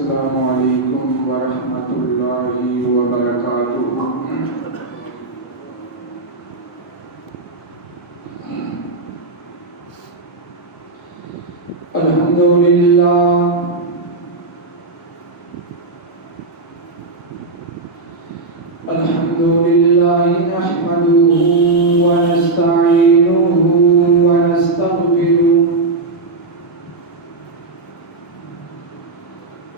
السلام علیکم ورحمۃ اللہ وبرکاتہ۔ الحمد للہ نحمده ونستعینه ونستغفره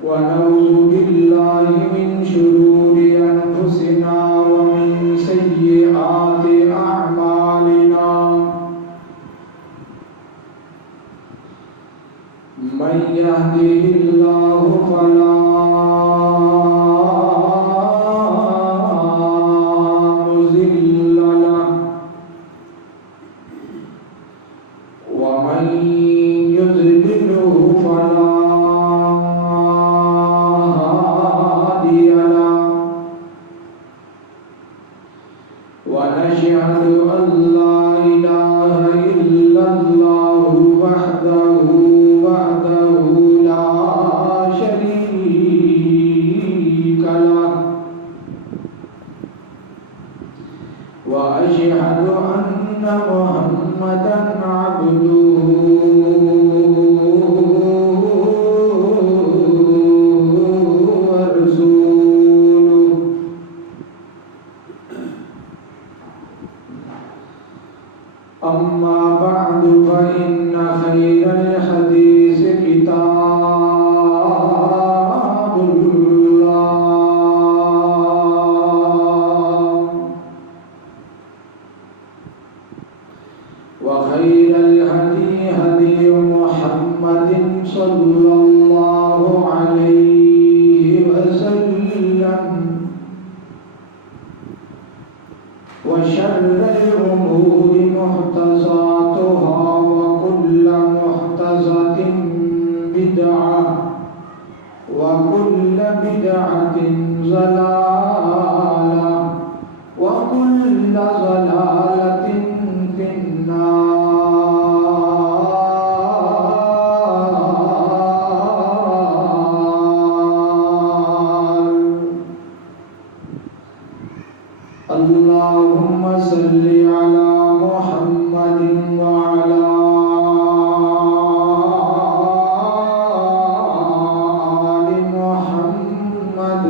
ونعوذ باللہ من شرور انفسنا ومن سیئات اعمالنا، من يهده الله فلا مضل له ومن يضلله فلا ونشهد أن لا إله إلا الله وحده لا شريك له، وأشهد أن محمدا عبده ورسوله، أما بعد فإن خير الحديث كتاب الله، وخير الهدي هدي محمد صلى الله عليه وسلم، وشر الأمور محدثاتها وكل محدثة بدعة وكل بدعة ضلالة وكل ضلالة في النار۔ اللهم صل على محمد وعلى آل محمد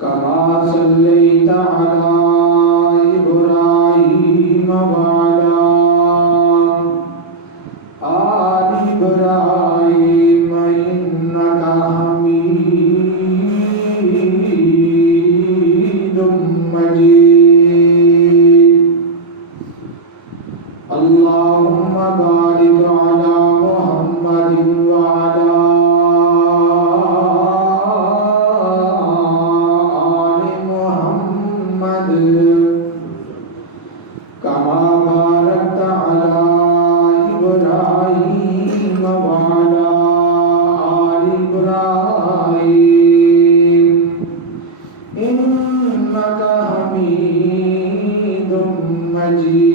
كما صليت على إبراهيم وعلى آل إبراهيم إنك حميد مجيد۔ اللهم بارك على محمد وعلى آل محمد كما باركت على إبراهيم وعلى آل إبراهيم إنك حميد مجيد۔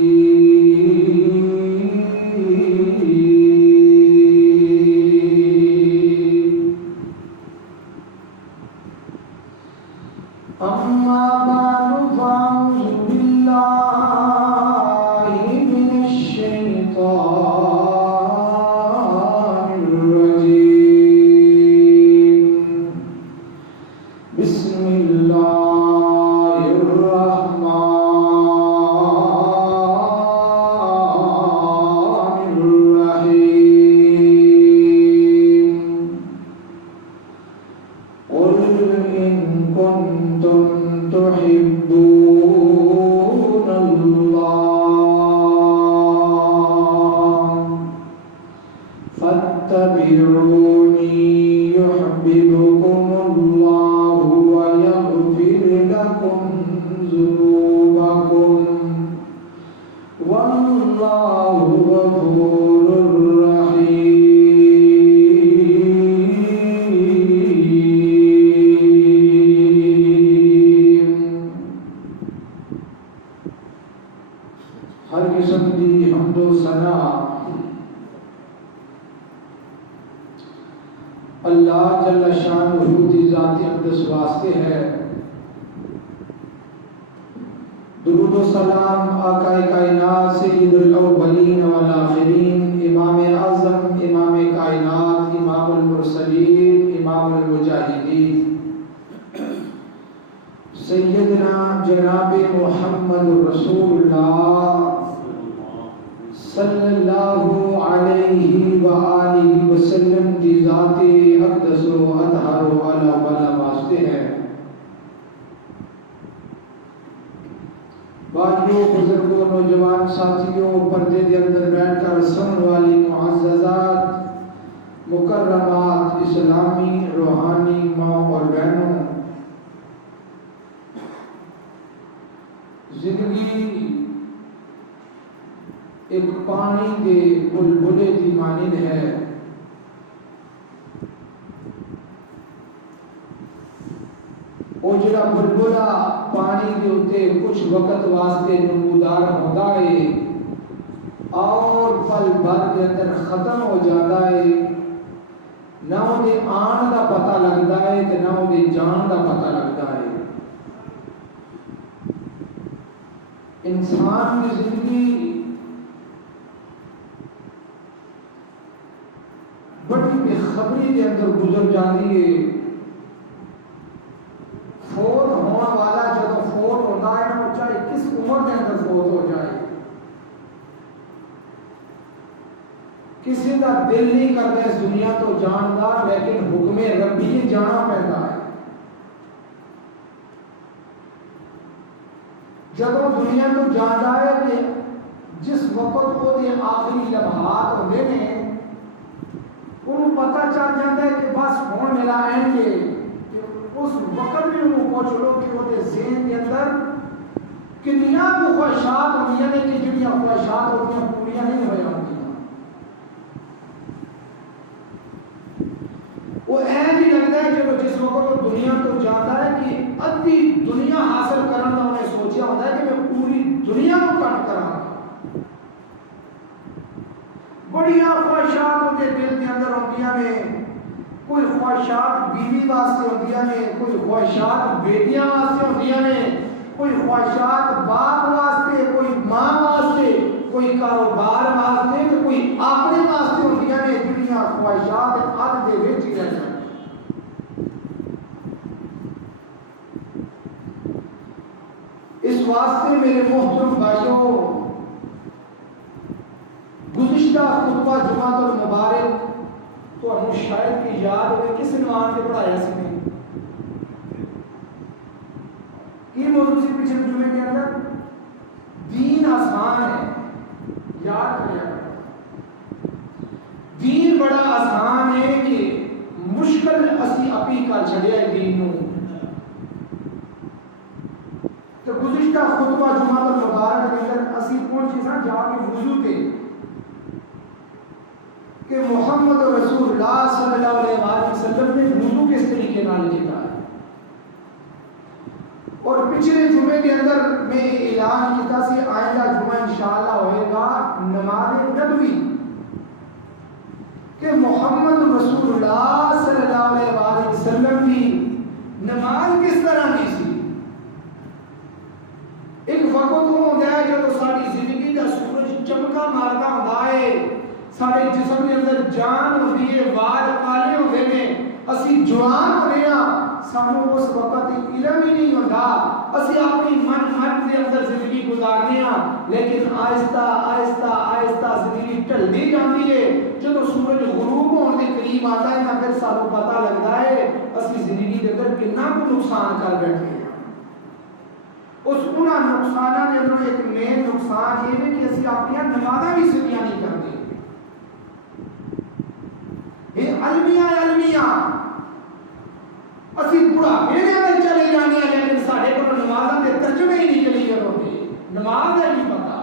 أما بعد فأعوذ بالله من الشيطان الرجيم، بسم الله الرحمن الرحيم۔ قل إن كنتم تحبون الله فاتبعوني يحببكم الله ويغفر لكم ذنوبكم والله غفور رحيم۔ ہر قسم کی حمد و ثنا اللہ جل شانہ کی ذات اقدس واسطے ہے۔ درود و سلام آقا کائنات سید الاولین والآخرین، امام اعظم، امام کائنات، امام المرسلین، امام المجاہدین، سیدنا جناب محمد رسول اللہ صلی اللہ علیہ وآلہ وسلم کی ذات اقدس و اطہر و اعلی والا واسطے ہے۔ بھائیوں، بزرگوں، نوجوان ساتھیوں، پردے کے اندر بیٹھ کر سننے والی معززات، مکرمات، اسلامی روحانی ماں اور بہنوں، زندگی ایک پانی کے بلبلے کی مانند ہے۔ وہ جڑا بلبلا پانی کے اوتے کچھ وقت واسطے نمودار ہوتا ہے اور پل بھر کے اندر ختم ہو جاتا ہے، نہ وہ آن کا پتہ لگتا ہے تے نہ وہ جان کا پتہ لگتا ہے۔ انسان کی زندگی بڑی بے خبری کے اندر گزر جاتی ہے۔ فوت ہونے والا جب فوت ہوتا ہے نا، چاہے کس عمر کے اندر فوت ہو جائے، کسی کا دل نہیں کرتا اس دنیا تو جانتا، لیکن حکم ربی جانا پڑتا ہے۔ جب وہ دنیا تو جانتا ہے کہ جس وقت وہ آخری لمحات ہوتے ہیں، انہوں پتہ چل جاتا ہے کہ بس فون ملا ہے کہ اس وقت بھی انہوں پہنچ لو کہ وہ ذہن کے اندر کنیاں کو خواہشات ہوتی ہیں کہ جنیاں خواہشات ہوتی ہیں پوریاں نہیں ہویا ہوتی ہیں۔ وہ ایسے لگتا ہے کہ جس وقت وہ دنیا تو جاتا ہے کہ ادھی دنیا حاصل کرنا انہیں سوچا ہوتا ہے کہ میں پوری دنیا کو کٹ کراں۔ بڑیاں خواہشات ہوتے دل کے اندر ہوتی ہیں، کوئی خواہشات بیوی واسطے ہوتی ہیں، کوئی خواہشات بیٹیاں واسطے ہوتی ہیں، کوئی خواہشات باپ واسطے، کوئی ماں واسطے، کوئی کاروبار واسطے، کوئی اپنے واسطے ہوتی ہیں۔ جڑیاں خواہشات اد دے وچ ہی رہ جاندیاں۔ اس واسطے میرے محترم بھائیوں، گزشتہ خطبہ جمعہ المبارک تو ہم شاید کی یاد ہوئے کس عنوان کے پڑھایا سکیں کی موضوع سے پیچھے جمعے کے اندر دین آسان ہے۔ یاد کریا دین بڑا آسان ہے کہ مشکل اسی اپی کا چھڑیا ہے دین نو۔ تو گزشتہ خطبہ جمعہ المبارک کے اندر اسی پہنچی سا جا کے وضو تے کہ محمد رسول اللہ صلی اللہ علیہ وسلم نے وضو کس طریقے نال کیتا ہے۔ اور پچھلے جمعے کے اندر میں اعلان کیتا سی آئندہ جمعہ انشاءاللہ ہوئے گا نماز نبوی، کہ محمد رسول اللہ صلی اللہ علیہ وسلم کی نماز کس طرح کی سی۔ ایک وقت وہ ہوتا ہے جب ساری زندگی کا سورج چمکا مارتا ہوتا ہے، سارے جسم کے اندر جان ہوتی ہے، وال کالے ہوتے ہیں، اسی جوان ہو رہے ہیں، سانوں اس وقت علم ہی نہیں ہوتا، اسی اپنی من کے اندر زندگی گزارنے ہیں، لیکن آہستہ آہستہ آہستہ زندگی ٹلتی جاتی ہے۔ جب سورج غروب ہونے کے قریب آتا ہے نا، پھر سانوں پتہ لگتا ہے اسی زندگی کے اندر کتنا کو نقصان کر بیٹھے ہیں۔ اس انہاں نقصانات کے اندر ایک مین نقصان یہ ہے کہ اسی اپنی نمازاں بھی سیدھیاں نہیں کرتے۔ یہ المیہ اسی بڑھاپے کے اندر چلے جانے ہیں، لیکن سارے کو نمازاں کے ترجمے ہی نہیں کلیئر ہوتے۔ نماز ہے نہیں پتا،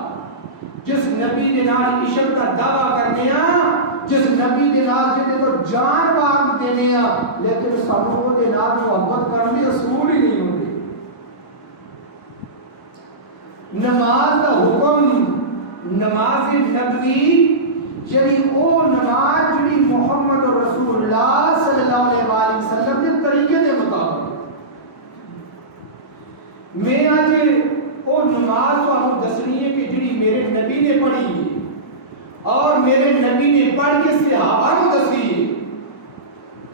جس نبی کے نال عشق کا دعویٰ کرنے ہیں، جس نبی کے نال جنہیں تو جان باغ دینے ہیں، لیکن سانوں کے نال محبت کرنے اصول ہی نہیں ہوتے۔ نماز کا حکم نماز نبوی یعنی وہ نماز جڑی محمد رسول اللہ صلی اللہ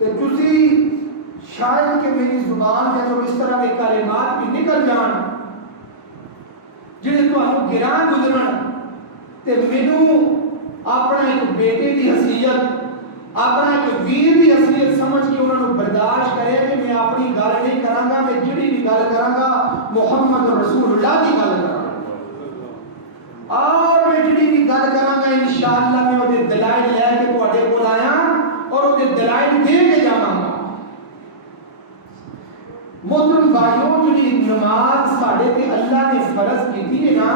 کہ تسی شاید کہ میری زبان سے تو اس طرح کے کلمات بھی نکل جان جنہیں تو گران گزرن تے مینوں اپنا ایک بیٹے کی حیثیت اپنا ایک ویر کی حیثیت سمجھ کے انہوں نے برداشت کرے کہ میں اپنی گل نہیں کراں گا، میں جڑی بھی گل کراں گا محمد رسول اللہ کی گل کراں گا، اور میں جڑی بھی گل کراں گا انشاءاللہ میں وہ دلائل لے کے تواڈے کول آیا اور وہ دلائل دے کے جاواں گا۔ محترم بھائیوں، جڑی نماز ساڈے تے اللہ نے فرض کیتی ہے نا،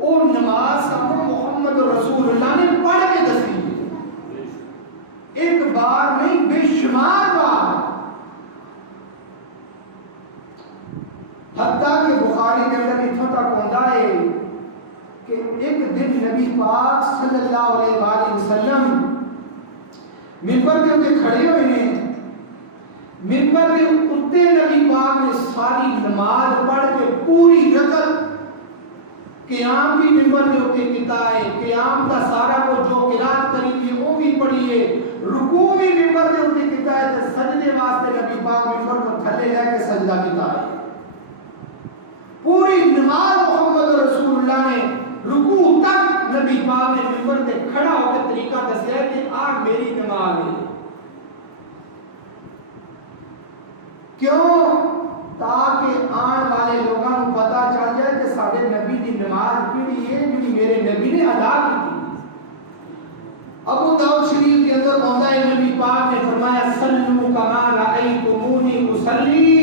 وہ نماز سانوں محمد رسول اللہ نے پڑھ کے دسی، ایک بار نہیں بے شمار بار، حتیٰ کہ بخاری کے اندر اتنا تک ہوتا ہے کہ ایک دن نبی پاک صلی اللہ علیہ وآلہ وسلم منبر کے اوپر کھڑے ہوئے ہیں، منبر کے اوپر نبی پاک نے ساری نماز پڑھ کے پوری رکعت قیام بھی منبر کے اوپر کیتا ہے، قیام کا سارا کو جو قرات کری ہے وہ بھی پڑھی ہے، رکوع بھی منبر کے اوپر کیتا ہے، تے سجدے واسطے نبی پاک منبر کو تھلے لے کے سجدہ کیتا ہے۔ پوری نماز محمد رسول اللہ نے رکوع تک نبی پاک نے منبر پہ کھڑا ہو کے طریقہ دسیا کہ آج میری نماز ہے۔ کیوں؟ تاکہ آن والے لوگوں کو پتا چل جائے کہ سارے نبی کی نماز کیڑی ہے جو میرے نبی نے ادا کی تھی۔ ابو داؤد شریف کے اندر آتا ہے نبی پاک نے فرمایا صلو کما رأیتمونی اصلی،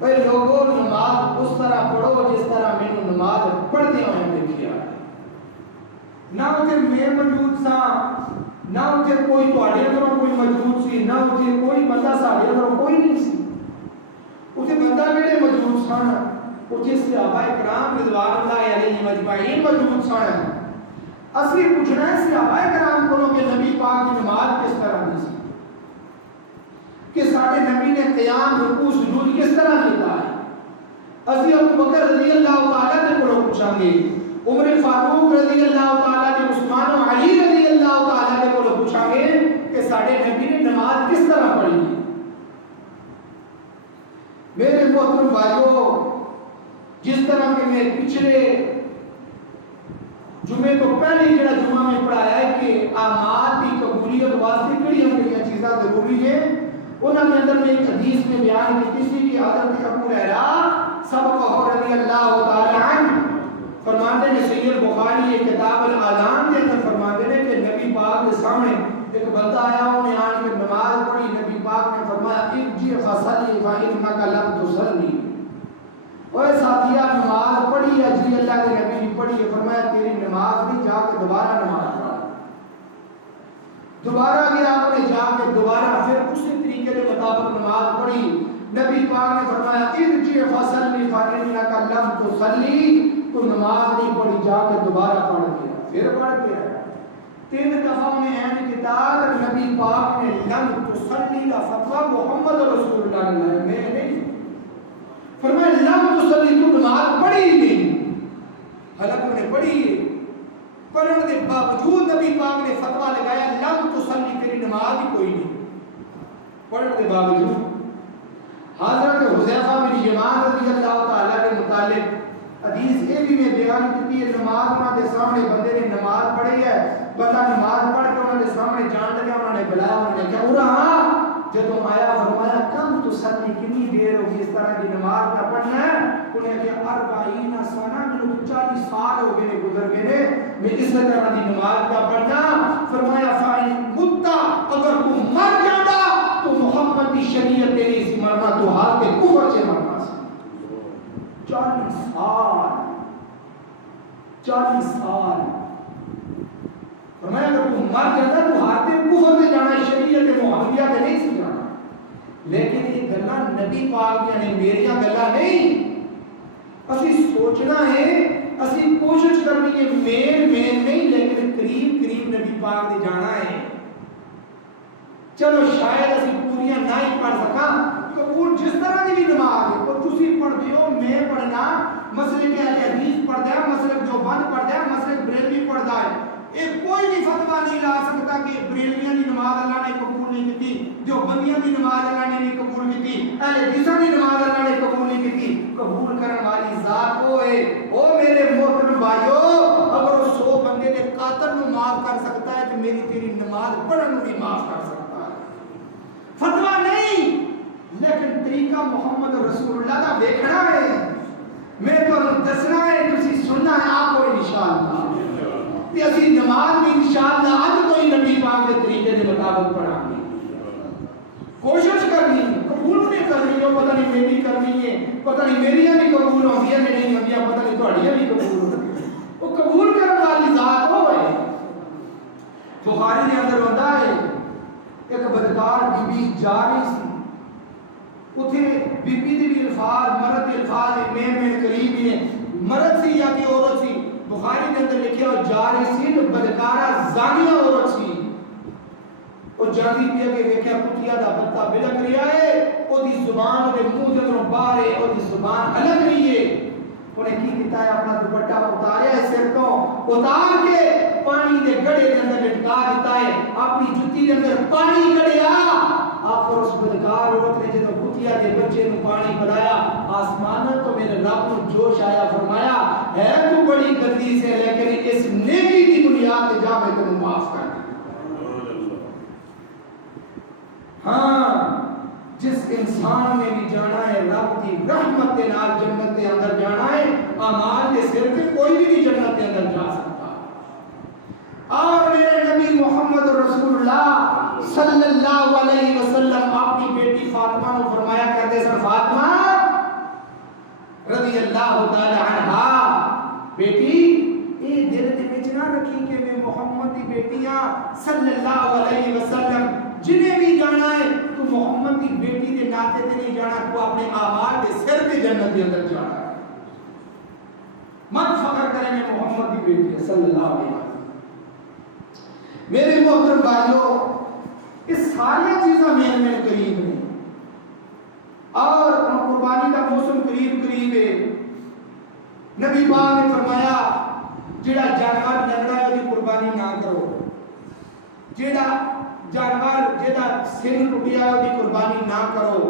اے لوگوں نماز اس طرح پڑھو جس طرح میں نے نماز پڑھتے ہوئے دیکھا۔ نہ اتنے میں موجود سا، نہ اتنے کوئی تواڈے اندروں کوئی موجود سی، نہ اتنے کوئی بندہ ساڈے اندروں کوئی نہیں سی، اتنے بندہ میرے موجود سن، اتنے صحابہ کرام رضوان اللہ علیہم اجمعین موجود سن۔ اسی پوچھنا ہے صحابہ کرام کو کہ نبی پاک کی نماز کس طرح دی سی، کہ سارے نبی نے قیام رکوع سجود کس طرح کیتا ہے۔ اسی ابو بکر رضی اللہ تعالیٰ نے کو پوچھیں گے، عمر فاروق رضی اللہ تعالیٰ نے، عثمان و علی رضی اللہ تعالیٰ نے کو پوچھیں گے کہ سارے نبی نے نماز کس طرح پڑھی ہے۔ میرے محترم بھائیوں، جس طرح کہ میں پچھلے جمعے تو پہلے جڑا جمعہ میں پڑھایا ہے کہ اعمال کی قبولیت واسطے کڑی چیزاں ضروری ہے، انہوں نے اندر میں ایک حدیث میں بیان کی تھی کہ حضرت ابو ہریرہ سبقہ رضی اللہ تعالی عنہ فرماتے ہیں، صحیح البخاری کتاب الاذان کے اندر فرماتے ہیں کہ نبی پاک کے سامنے ایک بندہ آیا، انہوں نے آن کے نماز پڑھی، نبی پاک نے فرمایا ارجع فصلی فإنک لم تصلی، اوے ساتھیا نماز پڑھی ہے جی اللہ کے نبی نے پڑھی ہے، فرمایا تیری نماز نہیں، جا کے دوبارہ نماز پڑھ۔ دوبارہ گیا آپ نے، جا کے دوبارہ پھر اسی طریقے کے مطابق نماز پڑھی، نبی پاک نے فرمایا ارجع فصلی فإنک لم تصلی، تو نماز نہیں پڑھی، جا کے دوبارہ پڑھ گیا، پھر پڑھ گیا۔ 3 دفعہ نے این کتاب نبی پاک نے لم تصلی کا فتویٰ محمد رسول اللہ نے میں نہیں فرمایا لم تصلی، تو نماز پڑھی ہی نہیں، حالانکہ نے پڑھی ہے، پڑھنے کے باوجود نبی پاک نے فتویٰ لگایا لم تصلی، تیری نماز ہی کوئی نہیں، پڑھنے کے باوجود۔ حضرت حذیفہ بن یمان رضی اللہ تعالیٰ کے متعلق حدیث یہ بھی میں بیان کی ہے، نماز انہوں نے سامنے بندے نے نماز پڑھی ہے، بندہ نماز پڑھ کے انہوں نے سامنے جان لگا، انہوں نے بلایا، انہوں نے کہا رہا جب تم آیا فرمایا کم تصلی، کتنی دیر ہوگی اس طرح کی نماز کا پڑھنا ہے؟ انہوں نے کہا 40 سنہ، جو 40 سال ہو گئے گزر گئے میں اس طرح کی نماز کا پڑھنا۔ فرمایا فائن مدہ، اگر تم مر جاتا تو محمد کی شریعت تیری سی مرنا تو حال کے کفر سے مرنا سی۔ 40 سال، 40 سال فرمایا اگر تم مر جاتا تو حال کے کفر سے جانا، شریعت محمدیہ سے نہیں سی جانا۔ لیکن یہ گلا نبی پاک یعنی میریاں گلا نہیں، اسی سوچنا ہے، اسی کوشش کرنی ہے، مین نہیں لیکن قریب نبی پاک دے جانا ہے۔ چلو شاید اسی پوریاں نہ ہی پڑھ سکا، قبول جس طرح کی بھی نماز ہے، اور تسی پڑھ دیو، میں پڑھنا، مسلک اہل حدیث پڑھ دیا، مسلک دیوبند پڑھ دیا، مسلک بریلوی پڑھتا ہے، ایک کوئی بھی فتویٰ نہیں لا سکتا کہ بریلویاں کی نماز اللہ نے قبول نہیں کی، جو بندیاں دی نماز اللہ نے نہیں قبول کی، اہل حدیثاں دی نماز اللہ نے قبول نہیں کی، قبول کرنے والی ذات وہ ہے۔ او میرے محترم بھائیو، اگر وہ 100 بندے دے قاتل نو معاف کر سکتا ہے تو میری تیری نماز پڑھن بھی معاف کر سکتا ہے۔ فتویٰ نہیں، لیکن طریقہ محمد رسول اللہ کا دیکھنا ہے، میں تو دسنا ہے، تسی سننا ہے آپ کو انشاءاللہ کہ اسی نماز میں انشاءاللہ آج تو ہی نبی پاک کے طریقے کے مطابق پڑھا گے، کوشش کرنی ہے، قبول نہیں کرنی ہے، پتہ نہیں میری کرنی ہے، پتہ نہیں میریاں بھی قبول ہوں گی نہیں ہوں گی، پتہ نہیں تھوڑیاں بھی قبول ہوں گی، وہ قبول کرنے والی ذات ہو ہے۔ بخاری نے اندر ہوتا ہے ایک بدکار بی بی جا رہی سی، اتھے بی بی دی بھی الفاظ مرد دی الفاظ میں قریب ہی ہیں، مرد سی یا کہ عورت سی، بخاری نے اندر لکھیا ہو جا رہی سی تو بدکارہ زانیہ عورت سی، وہ جاندی پیا کہ ویکھیا کتیا دا پتا بلک رہا ہے، وہ دی زبان دے منہ دے اندروں باہر ہے، وہ دی زبان ہلک رہی ہے، انہیں کی کیتا ہے اپنا دوپٹہ اتاریا ہے سر تو اتار کے پانی دے گڑے دے اندر لٹکا دیتا ہے، اپنی جُتی دے اندر پانی کڑیا، آپ اور اس بدکار عورت نے جدوں کتیا دے بچے نو پانی پلایا، آسمان تو میرے رب کو جوش آیا، فرمایا ہے تو بڑی گندی سے لیکن اس نیکی کی بنیاد جا میں تمہیں معاف کر۔ ہاں جس انسان نے بھی جانا ہے رب کی رحمت کے نال جنت کے اندر جانا ہے، اعمال کے سر پہ کوئی بھی نہیں جنت کے اندر جا سکتا۔ اور میرے نبی محمد رسول اللہ صلی اللہ علیہ وسلم اپنی بیٹی فاطمہ کو فرمایا کرتے سن، فاطمہ رضی اللہ تعالی عنہا، بیٹی یہ دل دے وچ نہ رکھی کہ میں محمد دی بیٹیاں صلی اللہ علیہ وسلم جنہیں بھی جانا ہے تو محمد کی بیٹی کے ناطے تے نہیں جانا، تو اپنے اعمال کے سر پہ جنت کے اندر جانا ہے، مت فخر کریں میں محمد کی بیٹی ہے صلی اللہ علیہ وسلم۔ میرے محترم بھائیو، اس ساری چیزاں میں قریب ہیں اور قربانی کا موسم قریب ہے۔ نبی پاک نے فرمایا جڑا جانور لڑتا ہے وہ قربانی نہ کرو، جڑا جانور جیدا سر ٹوٹیا ہے وہ قربانی نہ کرو،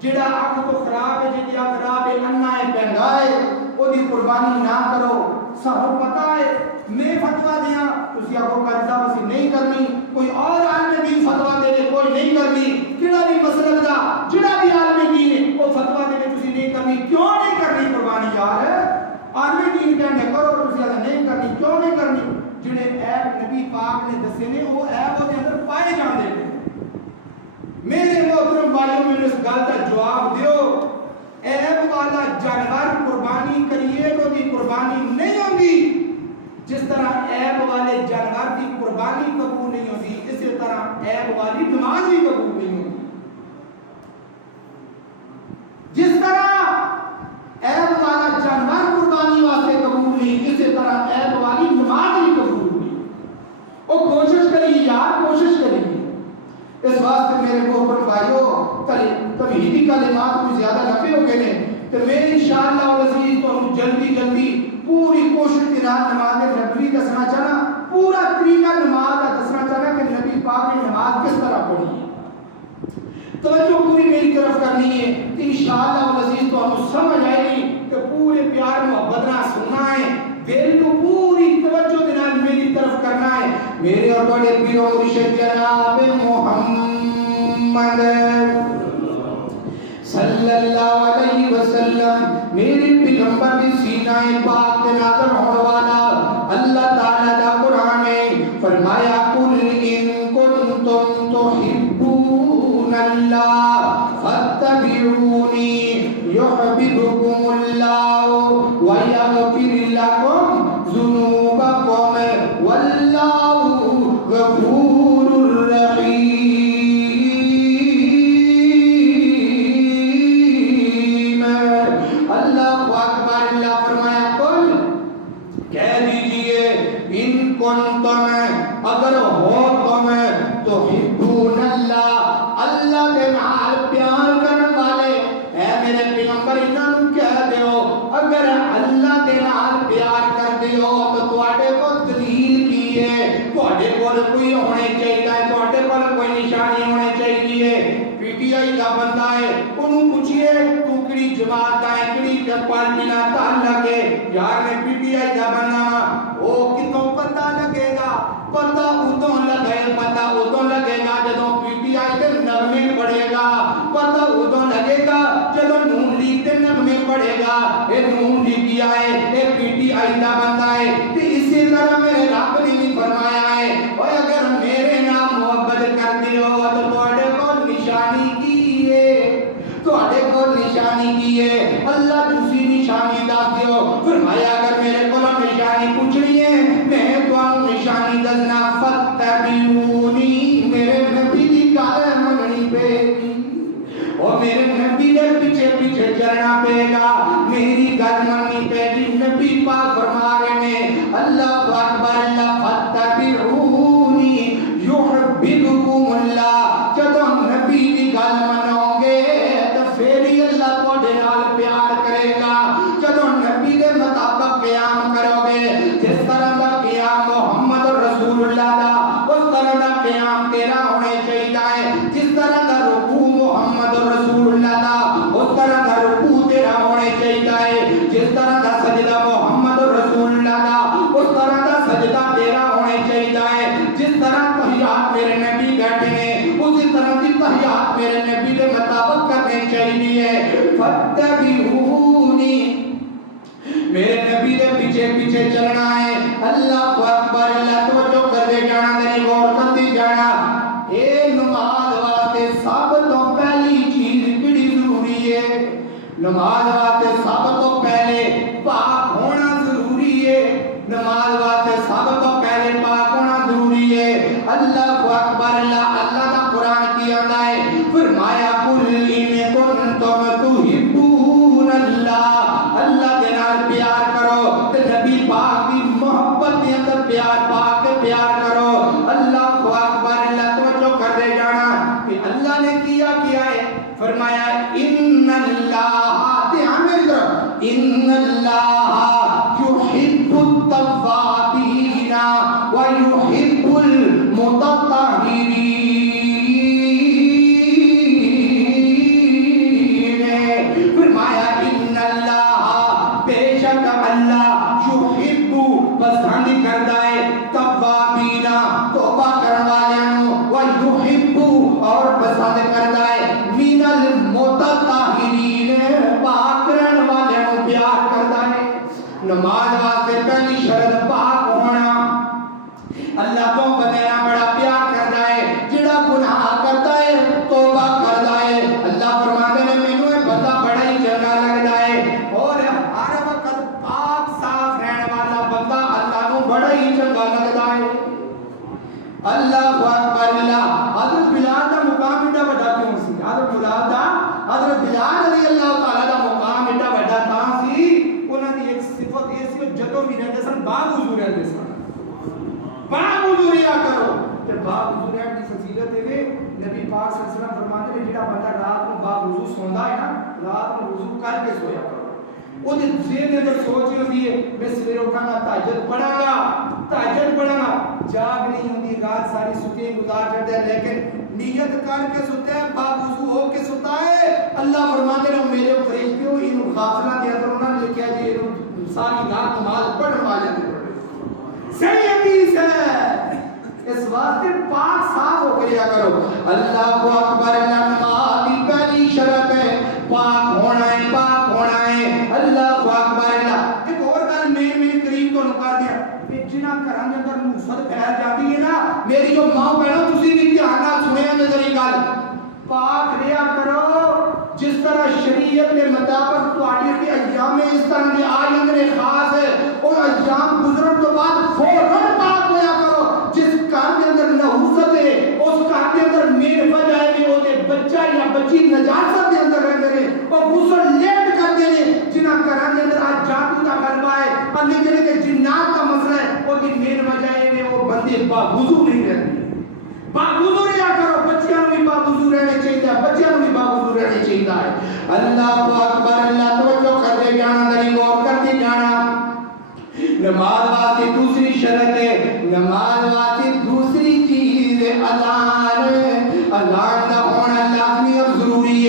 جڑا آنکھ تو خراب ہے جیدی آنکھ خراب ہے انا ہے بہنگا ہے وہ قربانی نہ کرو۔ سب پتہ ہے میں فتویٰ دیا تسی آگو قرضہ وسی نہیں کرنی، کوئی اور عالم دین فتویٰ دے دے کوئی نہیں کرنی، کیڑا بھی مسلک دا جڑا بھی عالم دین ہے وہ فتویٰ دے دے تسی نہیں کرنی، کیوں نہیں کرنی قربانی یار ہے؟ عالم دین کہنے کرو تسی آگے نہیں کرنی، کیوں نہیں کرنی؟ جڑے عیب نبی پاک نے دسے نے وہ عیب وہ اندر پائے جاندے نے۔ میرے محترم بھائیوں میں اس گل کا جواب دیو، عیب والا جانور قربانی کریے تو دی قربانی نہیں ہوگی، جس طرح عیب والے جانور کی قربانی قبول نہیں ہوگی اسی طرح عیب والی نماز بھی قبول نہیں ہوگی۔ جس طرح عیب والا جانور قربانی واسطے قبول نہیں اسی طرح عیب والی نماز بھی قبول نہیں۔ وہ کوشش کریے یار، کوشش کریے۔ اس واسطے میرے محترم بھائیو توحیدی کلمات کو زیادہ لمبے ہو گئے ہیں تو میں انشاءاللہ العزیز تو جلدی پوری کوشش کے ساتھ نماز نبوی دسنا چاہنا، پورا طریقہ نماز کا دسنا چاہنا کہ نبی پاک نے نماز کس طرح پڑھی ہے۔ توجہ پوری میری طرف کرنی ہے، انشاءاللہ العزیز تو ہم سمجھ آئے گی کہ پورے پیار محبت نہ سننا ہے، دل کو پوری توجہ دینا میری طرف کرنا ہے۔ میرے اور بڑے پیر و مرشد جناب محمد صلی اللہ علیہ وسلم میرے پیغمبر بھی سینہ پاک کے نازل ہونے والا اللہ تعالیٰ دا قرآن ہے، فرمایا قل ان کنتم تحبون اللہ فاتبعونی یحببکم اللہ ویغفر لکم ذنوبکم واللہ غفور رحیم۔ اللہ اکبر، اللہ فرمایا قل کہہ دیجئے ان کنتم اگر ہو تم تحبون اللہ، اللہ کے نال پیار کرنے والے، اے میرے پیغمبر انہوں کہہ دیو اگر اللہ کے نال پیار کر دیو تو تواڈے کو دلیل کی ہے، تواڈے کول کوئی ہونے چاہیے، تواڈے کول کوئی نشانی ہونے چاہیے، دا بندہ ہے انہوں پوچھئے تو کڑی جماعت دا ہے کڑی پارٹی نہ تعلق ہے یار میں پی ٹی آئی دا بننا وہ کتوں پتہ لگے گا پتہ ادوں لگے گا جدوں پی ٹی آئی دے نغمے پڑے گا پتہ ادوں لگے گا جدوں نون لیگ دے نغمے پڑے گا اے نون لیگ آئے اے پی ٹی آئی دا بندہ ہے تے اسی طرح میرے رب نے بھی فرمایا ہے اور اگر میرے نام محبت کرتے ہو تو تواڈے کول نشانی کی ہے تواڈے کول نشانی کی ہے اللہ دوسری نشانی دس دیو فرمایا اگر میرے کول نشانی پوچھنی ہے میں تانوں نشانی دسنا فتبعونی میرے نبی دی گل مننی پے گی اور میرے نبی دے پیچھے پیچھے چلنا پے گا میری گل مننی پے گی نبی پاک فرما رہے ہیں اللہ اکبر اللہ فتبعونی یحببکم اللہ جدوں نبی دی گل منو گے تو پھر ہی اللہ تواڈے نال پیار کرے گا جدوں نبی دے مطابق قیام کرو گے جس طرح دا قیام محمد رسول اللہ دا اس طرح دا قیام تیرا ہونے چاہیے جس طرح دا رکوع محمد رسول اللہ دا اس طرح دا رکوع تیرا ہونے چاہیے جس طرح دا سجدہ محمد رسول اللہ دا اس طرح دا سجدہ تیرا ہونے چاہیے جس طرح تحیات میرے نبی بیٹھے ہیں اسی طرح کی تحیات میرے نبی کے مطابق کرنے چاہیے فتبعونی میرے نبی کے پیچھے پیچھے چلنا ہے اللہ اکبر اللہ توجہ کر دے جانا نہیں غور کرتے جانا اے نماز واسطے سب تو پہلی چیز بڑی ضروری ہے نماز واسطے سب تو پہلے پاک ہونا ضروری ہے نماز واسطے سب تو پہلے پاک ہونا ضروری ہے اللہ اکبر اللہ اللہ کا قرآن کی آتا ہے فرمایا قل ان کنتم تحبون اللہ اللہ کے نال پیار کرو تے نبی پاک کی محبت کے اندر پیار پاک کے پیار کرو اللہ اکبر اللہ توجہ کر دے جانا کہ اللہ نے کیا ہے فرمایا ان اللہ دھیان میں ادھر ان اللہ یحب التوابین ویحب المتطہرین فرمایا ان اللہ بے شک اللہ یحب پسند کرتا ہے توابین توبہ کرنے والوں ویحب اور پسند کرتا ہے من المتطہرین پاک رہنے والوں پیار کرتا ہے نماز واسطے پہلی شرط پاک ہونا اللہ تو بندہ بڑا پیار کرتا ہے جڑا گناہ کرتا ہے توبہ کرتا ہے اللہ فرماتے ہیں مینوں یہ بندہ بڑا ہی چنگا لگتا ہے اور ہر وقت پاک صاف رہنے والا بندہ اللہ کو بڑا ہی چنگا لگتا ہے اللہ اکبر اللہ حضرت بلال دا مقام ایڈا بڑا کیوں سی حضرت بلال دا حضرت بلال رضی اللہ تعالی دا مقام ایڈا بڑا تھا سی انہاں دی ایک صفت یہ سی جدوں بھی رہندے سن باوضو رہندے سن باوضو رہیا کرو تے باوضو رہن دی فضیلت ہے نبی پاک صلی اللہ علیہ وسلم فرماتے ہیں جڑا بندہ رات کو باوضو سوندا ہے نا رات کو وضو کر کے سویا کرو وہ دے ذہن اندر سوچ ہوندی ہے میں سویرے اٹھاں گا تہجد پڑھاں گا جاگ نہیں ہوندی رات ساری ستے گزار چھڑتے ہیں لیکن نیت کر کے ستا ہے باوضو ہو کے ستا ہے اللہ فرماتے ہیں میرے فرشتے ہو ان غافلہ دے اندر انہوں نے لکھا جی ساری رات نماز پڑھنے والے نے صحیح حدیث ہے اس واسطے پاک صاف ہو کے کرو اللہ اکبر اللہ نماز کی پہلی شرط ہے پاک ہونا ہے اللہ اکبر اللہ ایک اور گل میں قریب تو کر دیا جنہ گھراں دے اندر مفت پھیل جاتی ہے نا میری جو ماں بہنوں تسی بھی دھیان نال سنیا نظری گل پاک رہیا کرو جس طرح شریعت کے مطابق تواڈے تے ایام اس طرح دے آ جاندے نے خاص ہے اور ایام گزرن تو بعد فوراً پاک ہویا کرو جس گھر دے اندر نحوست ہے اس گھر دے اندر میر وجائے میں او دے بچہ یا بچی نجاست دے اندر رہندے نے اور غسل لیٹ کردے نے جنہ گھراں دے اندر آج جادو دا غلبہ ہے اللہ جڑے کہ جنات کا مسئلہ ہے وہ دی میر وجائے میں وہ بندے باوضو نہیں رہتے باوضو رہیا کرو بچیاں بھی باوضو رہنے چاہیے بچیاں بھی باوضو رہنے چاہیے اللہ اکبر اللہ توجہ کر دے جانا نہیں غور کرتے جانا نماز واسطے دوسری شرط ہے نماز واسطے دوسری چیز اذان دا ہونا لازمی اور ضروری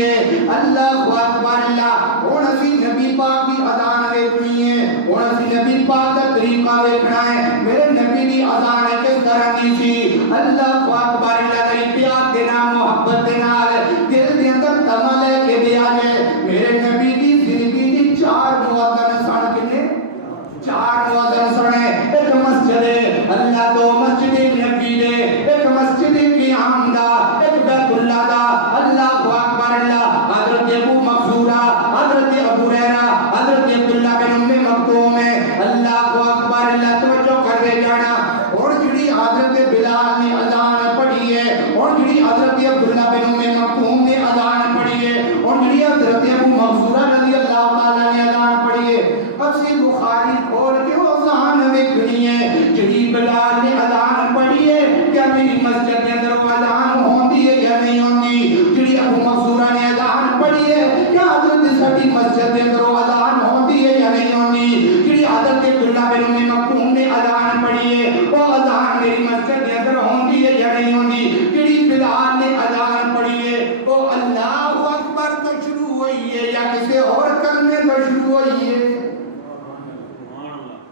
اور جڑی حضرت عبداللہ بن ام مکتوم نے اذان پڑھی ہے اور جڑی حضرت ابو مغفورہ رضی اللہ تعالیٰ نے اذان پڑھی ہے اسی بخاری کھول کے وہ اذان ویکھنی ہے جڑی بلال نے اذان پڑھی ہے کیا میری مسجد کے اندر وہ اذان ہوندی ہے یا نہیں ہوندی جڑی ابو مغفورہ نے اذان پڑھی ہے کیا حضرت ساڈی مسجد کے اندر وہ اذان ہوندی ہے یا نہیں ہوندی جڑی حضرت عبداللہ بن ام مکتوم نے اذان پڑھی ہے وہ اذان میری مسجد کے اندر ہوندی ہے یا نہیں ہوندی جڑی بلال نے اذان پڑھی ہے وہ اللہ اکبر تو شروع ہوئی ہے یا کسی اور کلمے تو شروع ہوئی ہے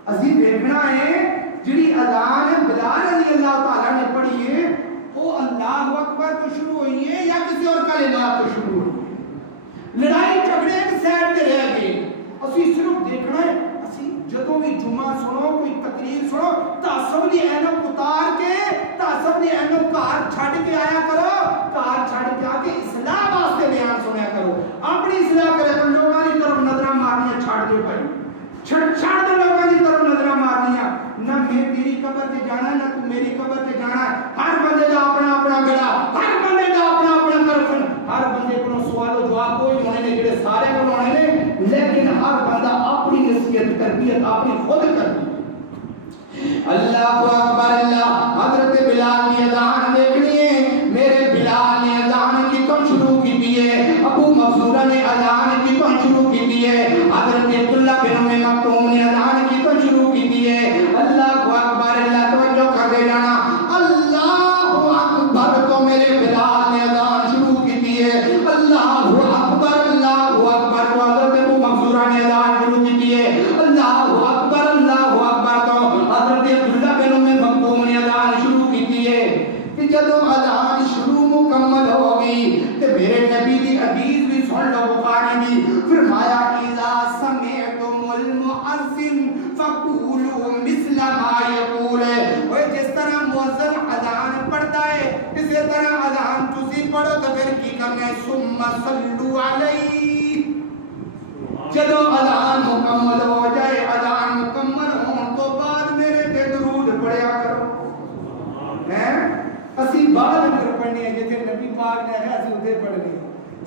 اسی دیکھنا ہے جڑی اذان بلال رضی اللہ تعالیٰ نے پڑھی ہے وہ اللہ اکبر تو شروع ہوئی ہے یا کسی اور کلمات تو شروع ہوئی ہے لڑائی جھگڑے ایک سائڈ تے رہ گئے اسی صرف دیکھنا ہے اسی جدوں بھی جمعہ سنو کوئی تقریر سنو تعصب دی اینک اتار کے تعصب دی اینک کار چھڈ کے آیا کرو کار چھڈ کے آ کے اصلاح واسطے بیان سنیا کرو اپنی اصلاح کرے تو لوگاں دی طرف نظراں مارنیاں چھڈ دے بھائی چھڑ دے لوگاں دی طرف نظراں مارنیاں نہ میں تیری قبر تے جانا نہ تو میری قبر تے جانا ہر بندے دا اپنا اپنا گڑا ہر بندے دا اپنا اپنا کرفن ہر بندے کو سوال و جواب کوئی ہونے نے جڑے سارے کو ہونے نے لیکن ہر بندہ اپنی نصیحت تربیت اپنی خود کرتی اللہ اکبر اللہ حضرت بلال نے اذان دیکھنی ہے میرے بلال نے اذان کی کم شروع کی ہے ابو مغفورہ نے اذان کی کم شروع کی ہے حضرت عبداللہ بن ام مکتوم نے اذان کی کم شروع کی ہے اللہ اکبر اللہ توجہ کر دے جانا اللہ اکبر تو میرے بلال نے اذان شروع کی ہے اللہ اکبر تو حضرت ابو مغفورہ نے اذان شروع کی ہے اللہ اکبر تو حضرت عبداللہ بن ام مکتوم نے اذان شروع کی ہے کہ جدوں اذان شروع مکمل ہو گئی تے میرے نبی دی حدیث بھی سن لو بخاری دی فرمایا اذا سمعتم المؤذن فقولوا مثل ما يقول اوے جس طرح مؤذن اذان پڑھتا ہے اسی طرح اذان تسی پڑھو تو پھر کی کرنا ہے ثم صلوا علیہ جدوں اذان مکمل ہو جائے اذان مکمل ہون تو بعد میرے تے درود پڑھیا کرو ہیں اسی بعد اندر پڑھنے ہیں جتنے نبی پاک نے ہے اسی ادھر پڑھنے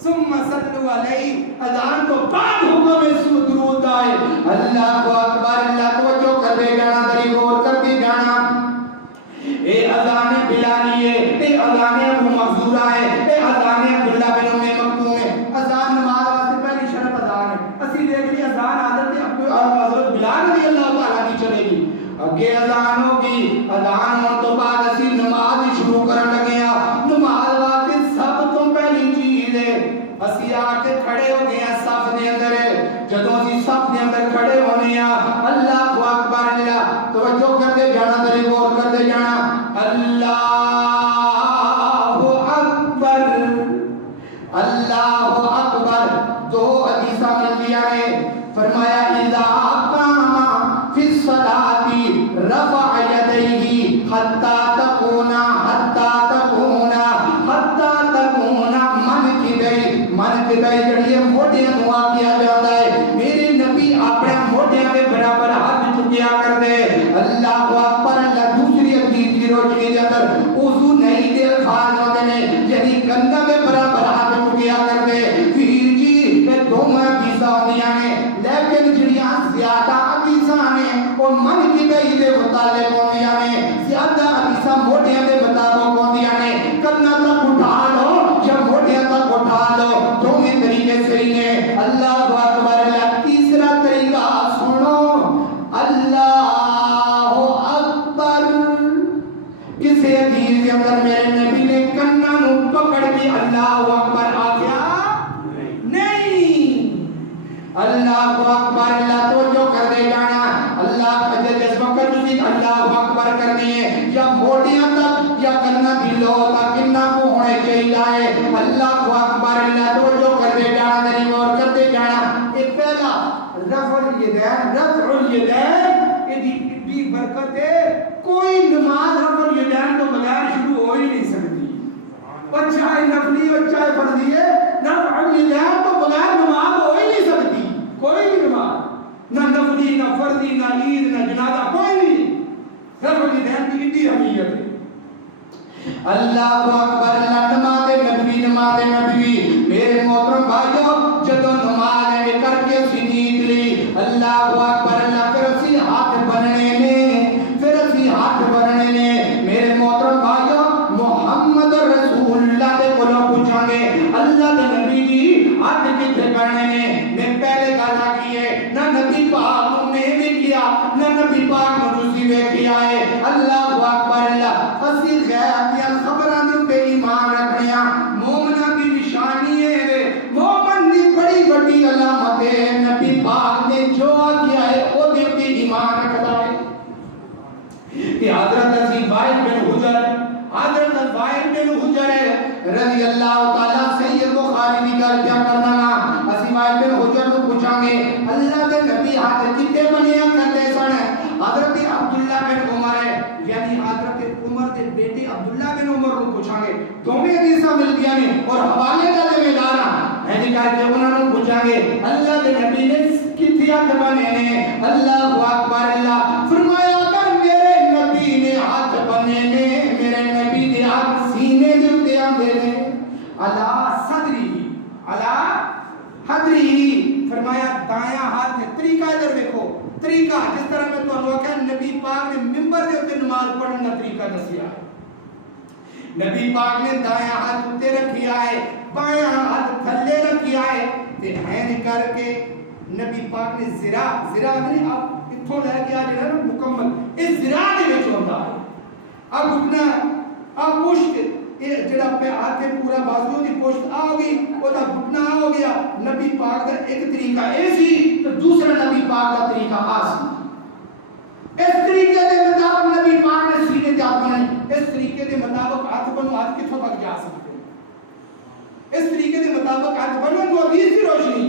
ثم صلوا علیہ اذان تو بعد حکم سو درود آئے اللہ اکبر اللہ توجہ کر دے جانا دری غور کر دے جانا اے اذان بلالی ہے اے اذان ابو مغفورہ ہے اے اذان عبداللہ بن ام مکتوم ہے اذان نماز واسطے پہلی شرط اذان ہے اسی دیکھ لی اذان حضرت بلال رضی اللہ تعالیٰ کی چلے گی اگے اذان ہوگی اذان ہونے تو بعد اسی نماز شروع کرنے لگے ہیں نماز واسطے سب تو پہلی چیز ہے اسی آ کے کھڑے ہو گئے ہیں صف دے اندر جدوں اسی صف دے اندر کھڑے ہونے ہیں اللہ اکبر اللہ توجہ کر دے جانا دل غور کر دے جانا اللہ اکبر دو حدیثاں ملتی ہیں فرمایا اذا قام فی الصلاۃ رفع یدیہ حتی تکونا منکبئی جڑی موٹیاں دعا کیا جاتا ہے میرے نبی اپنے موٹیاں کے برابر ہاتھ چکیا کر دے اللہ اکبر اللہ دوسری حدیث کی روشنی کے اندر وضو نہیں دے خاص ہوتے نے یعنی کندھا کے برابر ہاتھ چکیا کر دے پھر جی یہ دو حدیثاں ہوندیاں نے لیکن جڑیاں زیادہ حدیثاں نے اور منکبئی دے متعلق ہوندیاں نے زیادہ حدیثاں موٹیاں دے مطابق ہوندیاں نے کندھا تک اٹھا لو یا موٹیاں تک اٹھا لو دونوں طریقے صحیح ہیں اللہ اکبر اللہ تیسرا طریقہ سنو اللہ اکبر کسی حدیث کے اندر میرے نبی نے کنا نو پکڑ کے اللہ اکبر آخیا نہیں اللہ اکبر اللہ توجہ کر دے جانا اللہ جس وقت تسی اللہ اکبر کرنی ہے یا موٹیاں تک یا کنا دلو تک کنا کو ہونے چاہیے اللہ اکبر اللہ توجہ کر دے جانا دری غور کر دے جانا ایک پہلا رفع الیدین یہ برکت ہے کوئی نماز رفع الیدین تو بغیر شروع ہو ہی نہیں سکتی اور چاہے نفلی اور چاہے فرضی ہے رفع الیدین تو بغیر نماز ہو ہی نہیں سکتی کوئی بھی نماز نہ نفلی نہ فرضی نہ عید نہ جنازہ کوئی بھی رفع الیدین کی اتنی اہمیت ہے اللہ اکبر نماز نبی میرے محترم بھائیو جدو نماز کر کے اسی نیند لی اللہ اکبر اللہ پھر اسی ہاتھ بننے نے میرے محترم بھائیو محمد رسول اللہ دے کولوں پوچھاں گے اللہ دے نبی جی ہاتھ کتنے کرنے نے میں پہلے گالا کیے نہ نبی پاک نے بھی کیا نہ نبی پاک مجھوسی بھی کیا ہے اللہ اکبر اللہ اسی غیب دیا خبران پہ ایمان رکھنیا مومنہ کی نشانی ہے مومن دی بڑی بڑی علامت ہے نبی پاک نے جو کیا ہے وہ دیتی ایمان رکھتا ہے کہ حضرت عزیز وائل بن حجر رضی اللہ تعالیٰ سید بخاری بھی کر کیا کرنا عزیز وائل بن حجر کو پوچھاں گے اللہ کے نبی حضرت کتے بنیا کرتے سن حضرت عبداللہ بن عمر ہے یعنی حضرت عمر کے بیٹے عبداللہ بن عمر کو پوچھاں گے دونوں حدیثاں مل گیا نے اور حوالے کا میں لانا ہے جی کر کے انہوں نے پوچھاں گے اللہ کے نبی نے کتیا بنے نے اللہ اکبر اللہ فرمایا کر میرے نبی نے ہاتھ بنے نے میرے نبی نے ہاتھ سینے دے اتے آندے نے اللہ حضری فرمایا دایاں ہاتھ ہے طریقہ ادھر دیکھو طریقہ جس طرح میں تو اللہ کہ نبی پاک نے ممبر دے اتے نماز پڑھنے کا طریقہ دسیا نبی پاک نے دایاں ہاتھ اتے رکھیا ہے بایاں ہاتھ تھلے رکھیا ہے تے این کر کے نبی پاک نے زرا نہیں آپ اتھوں لے کے آج ہے نا مکمل اس زرا دے وچ ہوندا ہے اب گھٹنا اب پشت یہ جڑا پہ ہاتھ پورا بازو دی پشت آ گئی او دا گھٹنا ہو گیا نبی پاک دا ایک طریقہ ایسی تو دوسرا نبی پاک دا طریقہ آسی اس طریقے دے مطابق نبی پاک نے سینے جات بنائی اس طریقے دے مطابق ہاتھ بنو ہاتھ کتھوں تک جا سکتے ہیں اس طریقے دے مطابق ہاتھ بنو جو حدیث کی روشنی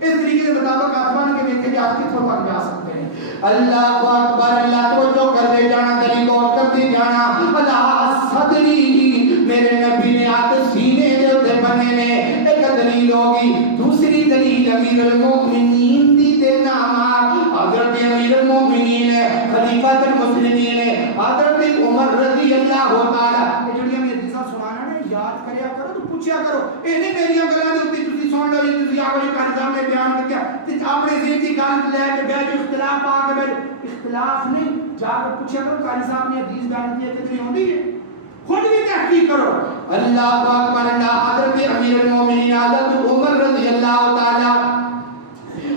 اس طریقے کے مطابق آسمان کے بیٹھے آپ کتھوں تک جا سکتے ہیں اللہ اکبر اللہ توجہ کر دے جانا طریقہ اور کرتے جانا اللہ صدری میرے نبی نے ہاتھ سینے دے اتے بنے نے ایک دلیل ہوگی دوسری دلیل امیر المومنین دی دے نامہ حضرت امیر المومنین خلیفۃ المسلمین حضرت عمر رضی اللہ تعالی یہ جڑی ہمیں حدیثاں سنانا ہے یاد کریا کرو تو پوچھیا کرو اے نہیں میری گلاں دے اوتے تسی سن لو جی تسی آگے کر جانے بیان کیا تے اپنے ذہن دی گل لے کے بیٹھ اختلاف آ کے بیٹھ اختلاف نہیں جا کے پوچھیا کرو قاری صاحب نے حدیث بیان کی کتنی ہوندی ہے خود بھی تحقیق کرو اللہ اکبر اللہ حضرت امیر المومنین حضرت عمر رضی اللہ تعالی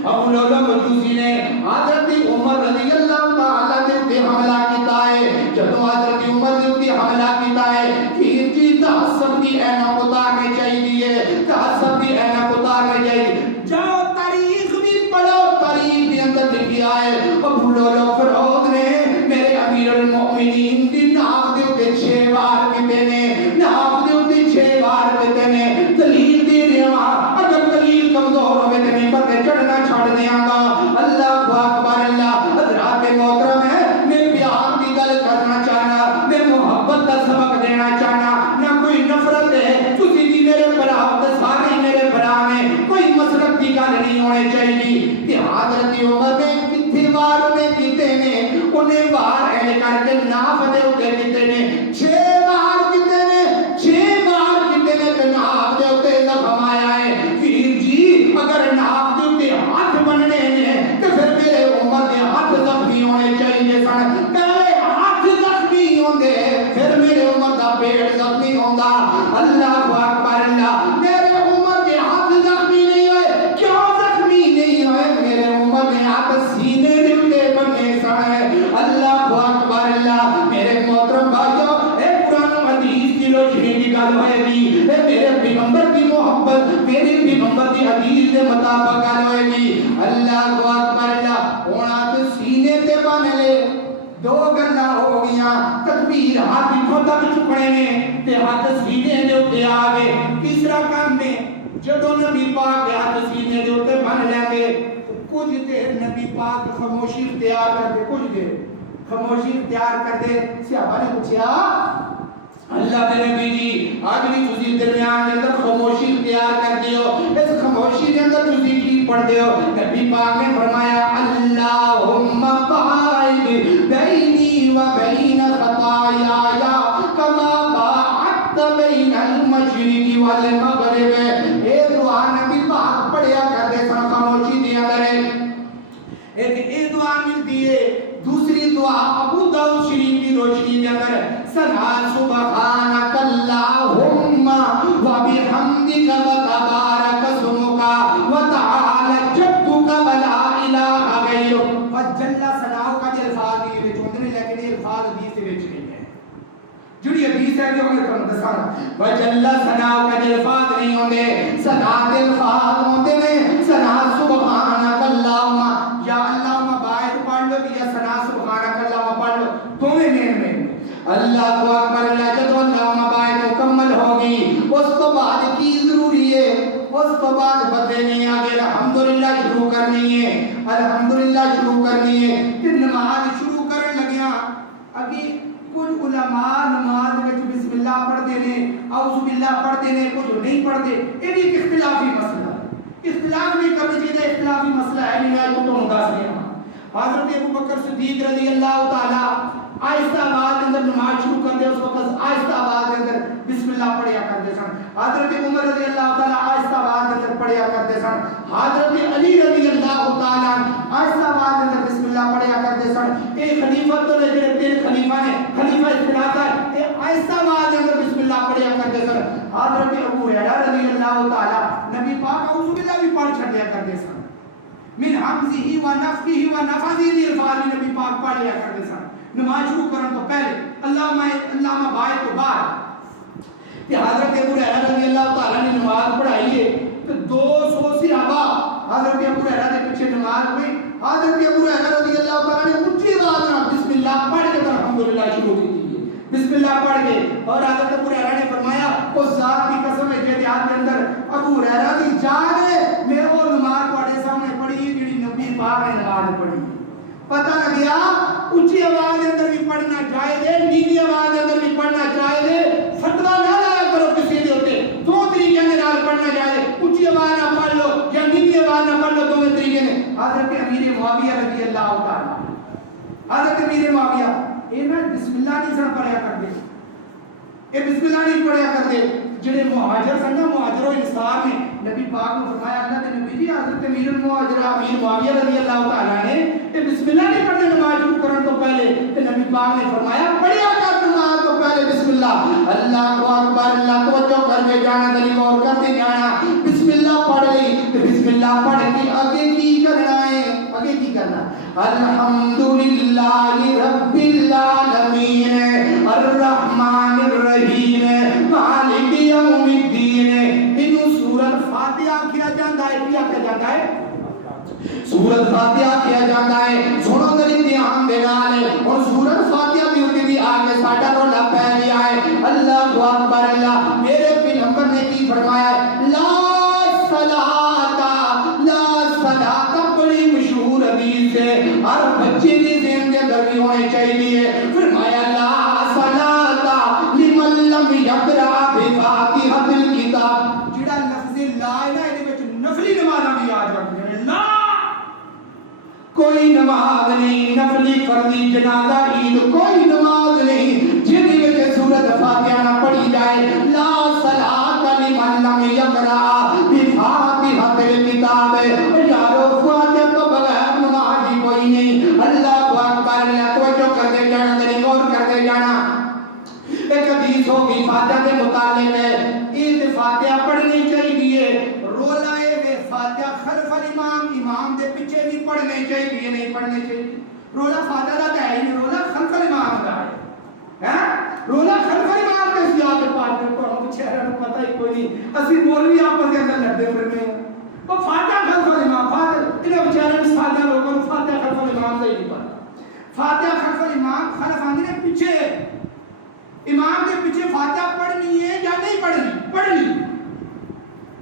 ابو لولو مجوسی نے حضرت عمر رضی اللہ تعالی دے تے حملہ کیتا ہے جب حضرت عمر دے تے حملہ کیتا ہے پھر جی تعصب دی اینک اتارنے چاہیے تعصب دی اینک اتارنے چاہیے جاؤ تاریخ بھی پڑھو تاریخ کے اندر لکھا ہے ابو لولو فرعون نے میرے امیر المؤمنین دی ناک دے تے 6 بار کیتے نے ناک دے تے 6 بار کیتے نے دلیل دے رہا اگر دلیل کمزور ہوے تے منبر تے چڑھنا چھوڑ دیاں گا اللہ اکبر اللہ حضرات محترم ہے میں پیار کی گل کرنا چاہنا میں محبت کا سبق دینا چاہنا نہ کوئی نفرت ہے تسی بھی میرے برا تے سارے میرے برا نے کوئی مسلک کی گل نہیں ہونی چاہیے کہ حضرت عمر نے کتنے بار نے کیتے نے انہیں بار ہے کر کے ناف دے اوتے کیتے نے 6 بار کیتے نے 6 بار کیتے نے تے ناف دے اوتے زخم آیا ہے پھر جی اگر ناف دے اوتے ہاتھ بننے نے تے پھر میرے عمر دے ہاتھ زخمی ہونے چاہیے سن پہلے ہاتھ زخمی ہوندے پھر میرے عمر دا پیٹ زخمی ہوندا اللہ اکبر اللہ میرے عمر دے ہاتھ زخمی نہیں ہوئے کیوں زخمی نہیں ہوئے میرے عمر دے ہاتھ سینے دے اوتے بنے سن اللہ اکبر اللہ میرے محترم بھائیو اے قرآن حدیث کی روشنی کی گل ہوئے گی اے میرے پیغمبر کی محبت میرے پیغمبر کی حدیث کے مطابق گل ہوئے گی اللہ اکبر اللہ ہونا تو سینے تے بن لے 2 گلاں ہو گیاں تکبیر ہاتھ اتھوں تک چکنے نے تے ہاتھ سینے دے اوتے آ گئے تیسرا کام نے جدوں نبی پاک کے ہاتھ سینے دے اوتے بن لے گے کچھ دیر نبی پاک خاموشی اختیار کر دے کچھ دیر خاموشی اختیار کر دے صحابہ نے پوچھا اللہ کے نبی جی آج بھی تسی درمیان کے اندر خاموشی اختیار کر دیو اس خاموشی کے اندر تسی کی پڑھ دیو نبی پاک نے فرمایا اللہم باعد بینی و بین خطایا کما باعد المشرق والمغرب. اے دعا نبی پاک پڑھیا کرتے سن خاموشی دے اندر. ایک اے دعا ملتی ہے. دوسری دعا ابو داؤد شریف کی روشنی کے اندر سنا سبحانک اللہم و بحمدک و تبارک اسمک و تعالی جدک و لا الہ غیرک. و جل ثناؤ کا جو الفاظ یہ وچ ہوندے نے لیکن یہ الفاظ حدیث دے وچ نہیں ہے. جڑی حدیث ہے جو ہمیں کرن دساں و جل ثناؤ کا جو الفاظ نہیں ہوندے. ثنا دے الفاظ ہوندے نے ثنا سبحانک اللہم یا اللہم باہر پڑھ لو یا ثنا سبحانک اللہم پڑھ لو تمہیں میں اللہ کو اکبر. اللہ جب اللہم باہر مکمل ہوگی اس تو بعد کی ضروری ہے. اس تو بعد بدے نہیں آگے الحمدللہ شروع کرنی ہے. الحمدللہ شروع کرنی ہے. کہ نماز شروع کرن لگیا اگے کچھ علماء نماز میں بسم اللہ پڑھتے ہیں اعوذ باللہ پڑھتے ہیں کچھ نہیں پڑھتے. یہ بھی ایک اختلافی مسئلہ ہے. اختلاف نہیں کرنا چاہیے. اختلافی مسئلہ ہے نہیں. آج تو مداس نہیں. حضرت ابو بکر صدیق رضی اللہ تعالی آہستہ آواز کے اندر نماز شروع کر دے. اس وقت آہستہ آواز کے اندر بسم اللہ پڑھیا کرتے سن. حضرت عمر رضی اللہ تعالی آہستہ آواز کے اندر پڑھیا کرتے سن. حضرت علی رضی اللہ تعالی آہستہ آواز کے اندر بسم اللہ پڑھیا کرتے سن. ایک خلیفہ تو نے جڑے تین خلیفہ نے خلیفہ اختلاف ہے یہ آہستہ آواز کے اندر بسم اللہ پڑھیا کرتے سن. حضرت ابو ہریرہ رضی اللہ تعالی نبی پاک اعوذ باللہ بھی پڑھ چھڈیا کرتے سن. من حمزه و نفخه و نفثه دی الفاظ نبی پاک پڑھ لیا کرتے سن. نماز شروع کرن تو پہلے اللہم بائے تو بعد. کہ حضرت ابو ہریرہ رضی اللہ تعالی نے نماز پڑھائی ہے تو 200 صحابہ حضرت ابو ہریرہ کے پیچھے نماز ہوئی. حضرت ابو ہریرہ رضی اللہ تعالی نے اونچی آواز میں بسم اللہ پڑھ کے الحمدللہ شروع کی. بسم اللہ پڑھ کے اور حضرت ابو ہریرہ نے فرمایا اس ذات کی قسم ہے جے دیات کے اندر ابو ہریرہ کی جان ہے میں وہ نماز تواڈے سامنے پڑھی جڑی نبی پاک نے نماز پڑھی. پتہ لگ گیا اونچی آواز کے اندر بھی پڑھنا جائز ہے نیوی آواز کے اندر بھی پڑھنا جائز ہے. فتویٰ نہ لایا کرو کسی دے اوتے. دو طریقے کے نال پڑھنا جائز ہے. اونچی آواز نہ پڑھ لو یا نیوی آواز نہ پڑھ لو. دو طریقے نے. حضرت امیر معاویہ رضی اللہ تعالی حضرت امیر معاویہ یہ نہ بسم اللہ نہیں سن پڑھیا کرتے. یہ بسم اللہ نہیں پڑھیا کرتے. جڑے مہاجر سن نا مہاجر و انصار نے نبی پاک نے فرمایا اللہ کے نبی جی حضرت امیر المہاجر امیر معاویہ رضی اللہ تعالی نے یہ بسم اللہ نہیں پڑھتے نماز شروع کرنے تو پہلے. تو نبی پاک نے فرمایا پڑھیا کر نماز تو پہلے بسم اللہ. اللہ اکبر. اللہ توجہ کر کے جانا دلی غور کرتے جانا. بسم اللہ پڑھ لی تو بسم اللہ پڑھ کے آگے کی کرنا ہے. آگے کی کرنا الحمدللہ رب العالمین الرحمن الرحیم مالک یوم الدین. انہوں سورۃ فاتحہ کیا جاتا ہے. کیا کیا جاتا ہے؟ سورۃ فاتحہ کیا جاتا ہے. سنو ذرا دھیان دے نال. اور سورۃ فاتحہ بھی ہوتی بھی آگے ساڈا رولا پہ گیا ہے. اللہ اکبر. اللہ میرے پیغمبر نے کی فرمایا لا صلاۃ لا صلاۃ. بڑی مشہور حدیث ہے ہر بچے کی ذہن کے اندر بھی ہونے چاہیے. فرمایا لا صلاۃ لمن لم یقرأ بفاتحۃ الکتاب. جڑا لفظ لا ہے نا دے وچ نفلی نمازاں بھی یاد رکھنے ہیں. لا کوئی نماز نہیں نفلی فرضی جنازہ عید کوئی نماز نہیں جن وچ سورۃ فاتحہ نہ پڑھی جائے. لا صلاۃ لمن لم یقرأ بفاتحۃ الکتاب. یارو فاتحہ تو بغیر نماز ہی کوئی نہیں. اللہ اکبر. اللہ توجہ کرتے جانا دل غور کرتے جانا. ایک حدیث ہوگی فاتحہ کے متعلق ہے. یہ فاتحہ پڑھنی چاہیے. رولا ہے فاتحہ خلف الامام امام دے پیچھے بھی پڑھنے چاہیے. نہیں پڑھنے چاہیے. رولا فاتحہ دا ہے نہیں. رولا خلف الامام دا ہے. رولا خلف الامام کے سیاق پاک کو ہم چہرہ کو پتہ ہی کوئی نہیں. اسی مولوی آپس کے اندر لڑتے پھرتے ہیں. وہ فاتحہ خلف الامام فاتحہ انہیں بیچارے سادہ لوگوں کو فاتحہ خلف الامام سے ہی نہیں پڑھا. فاتحہ خلف الامام خلف آندے نے پیچھے امام کے پیچھے فاتحہ پڑھنی ہے یا نہیں پڑھنی؟ پڑھنی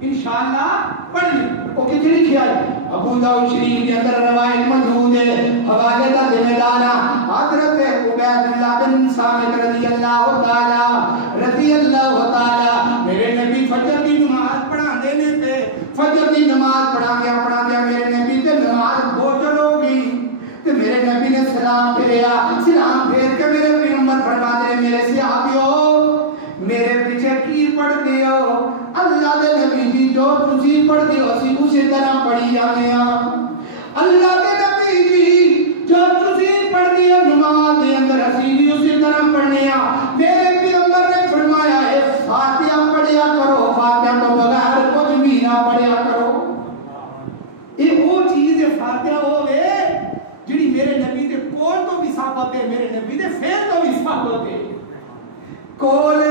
انشاءاللہ پڑھنی. وہ کتنی لکھی ہے ابو داؤد شریف کے اندر روایت موجود ہے. حوالے کا ذمہ دار حضرت عبید اللہ بن صامت رضی اللہ تعالی میرے نبی فجر کی نماز پڑھاندے نے تے فجر کی نماز پڑھاندے میرے نبی تے نماز بوجھل ہو گئی تے میرے نبی نے سلام پھیریا. سلام پھیر کے میرے پیغمبر فرماتے ہیں میرے صحابیوں میرے پیچھے کی پڑھتے ہو اللہ دے نبی جی جو تسی پڑھ دیو اسی اسی طرح پڑھی جانے ہاں اللہ دے نبی جی جو تسی پڑھ دیو نماز دے اندر اسی بھی اسی طرح پڑھنے ہاں میرے پیغمبر نے فرمایا ہے فاتحہ پڑھیا کرو فاتحہ تو بغیر کچھ بھی نہ پڑھیا کرو یہ وہ چیز ہے فاتحہ ہوئے جڑی میرے نبی دے کول تو بھی ثابت ہے میرے نبی دے فعل تو بھی ثابت ہے کول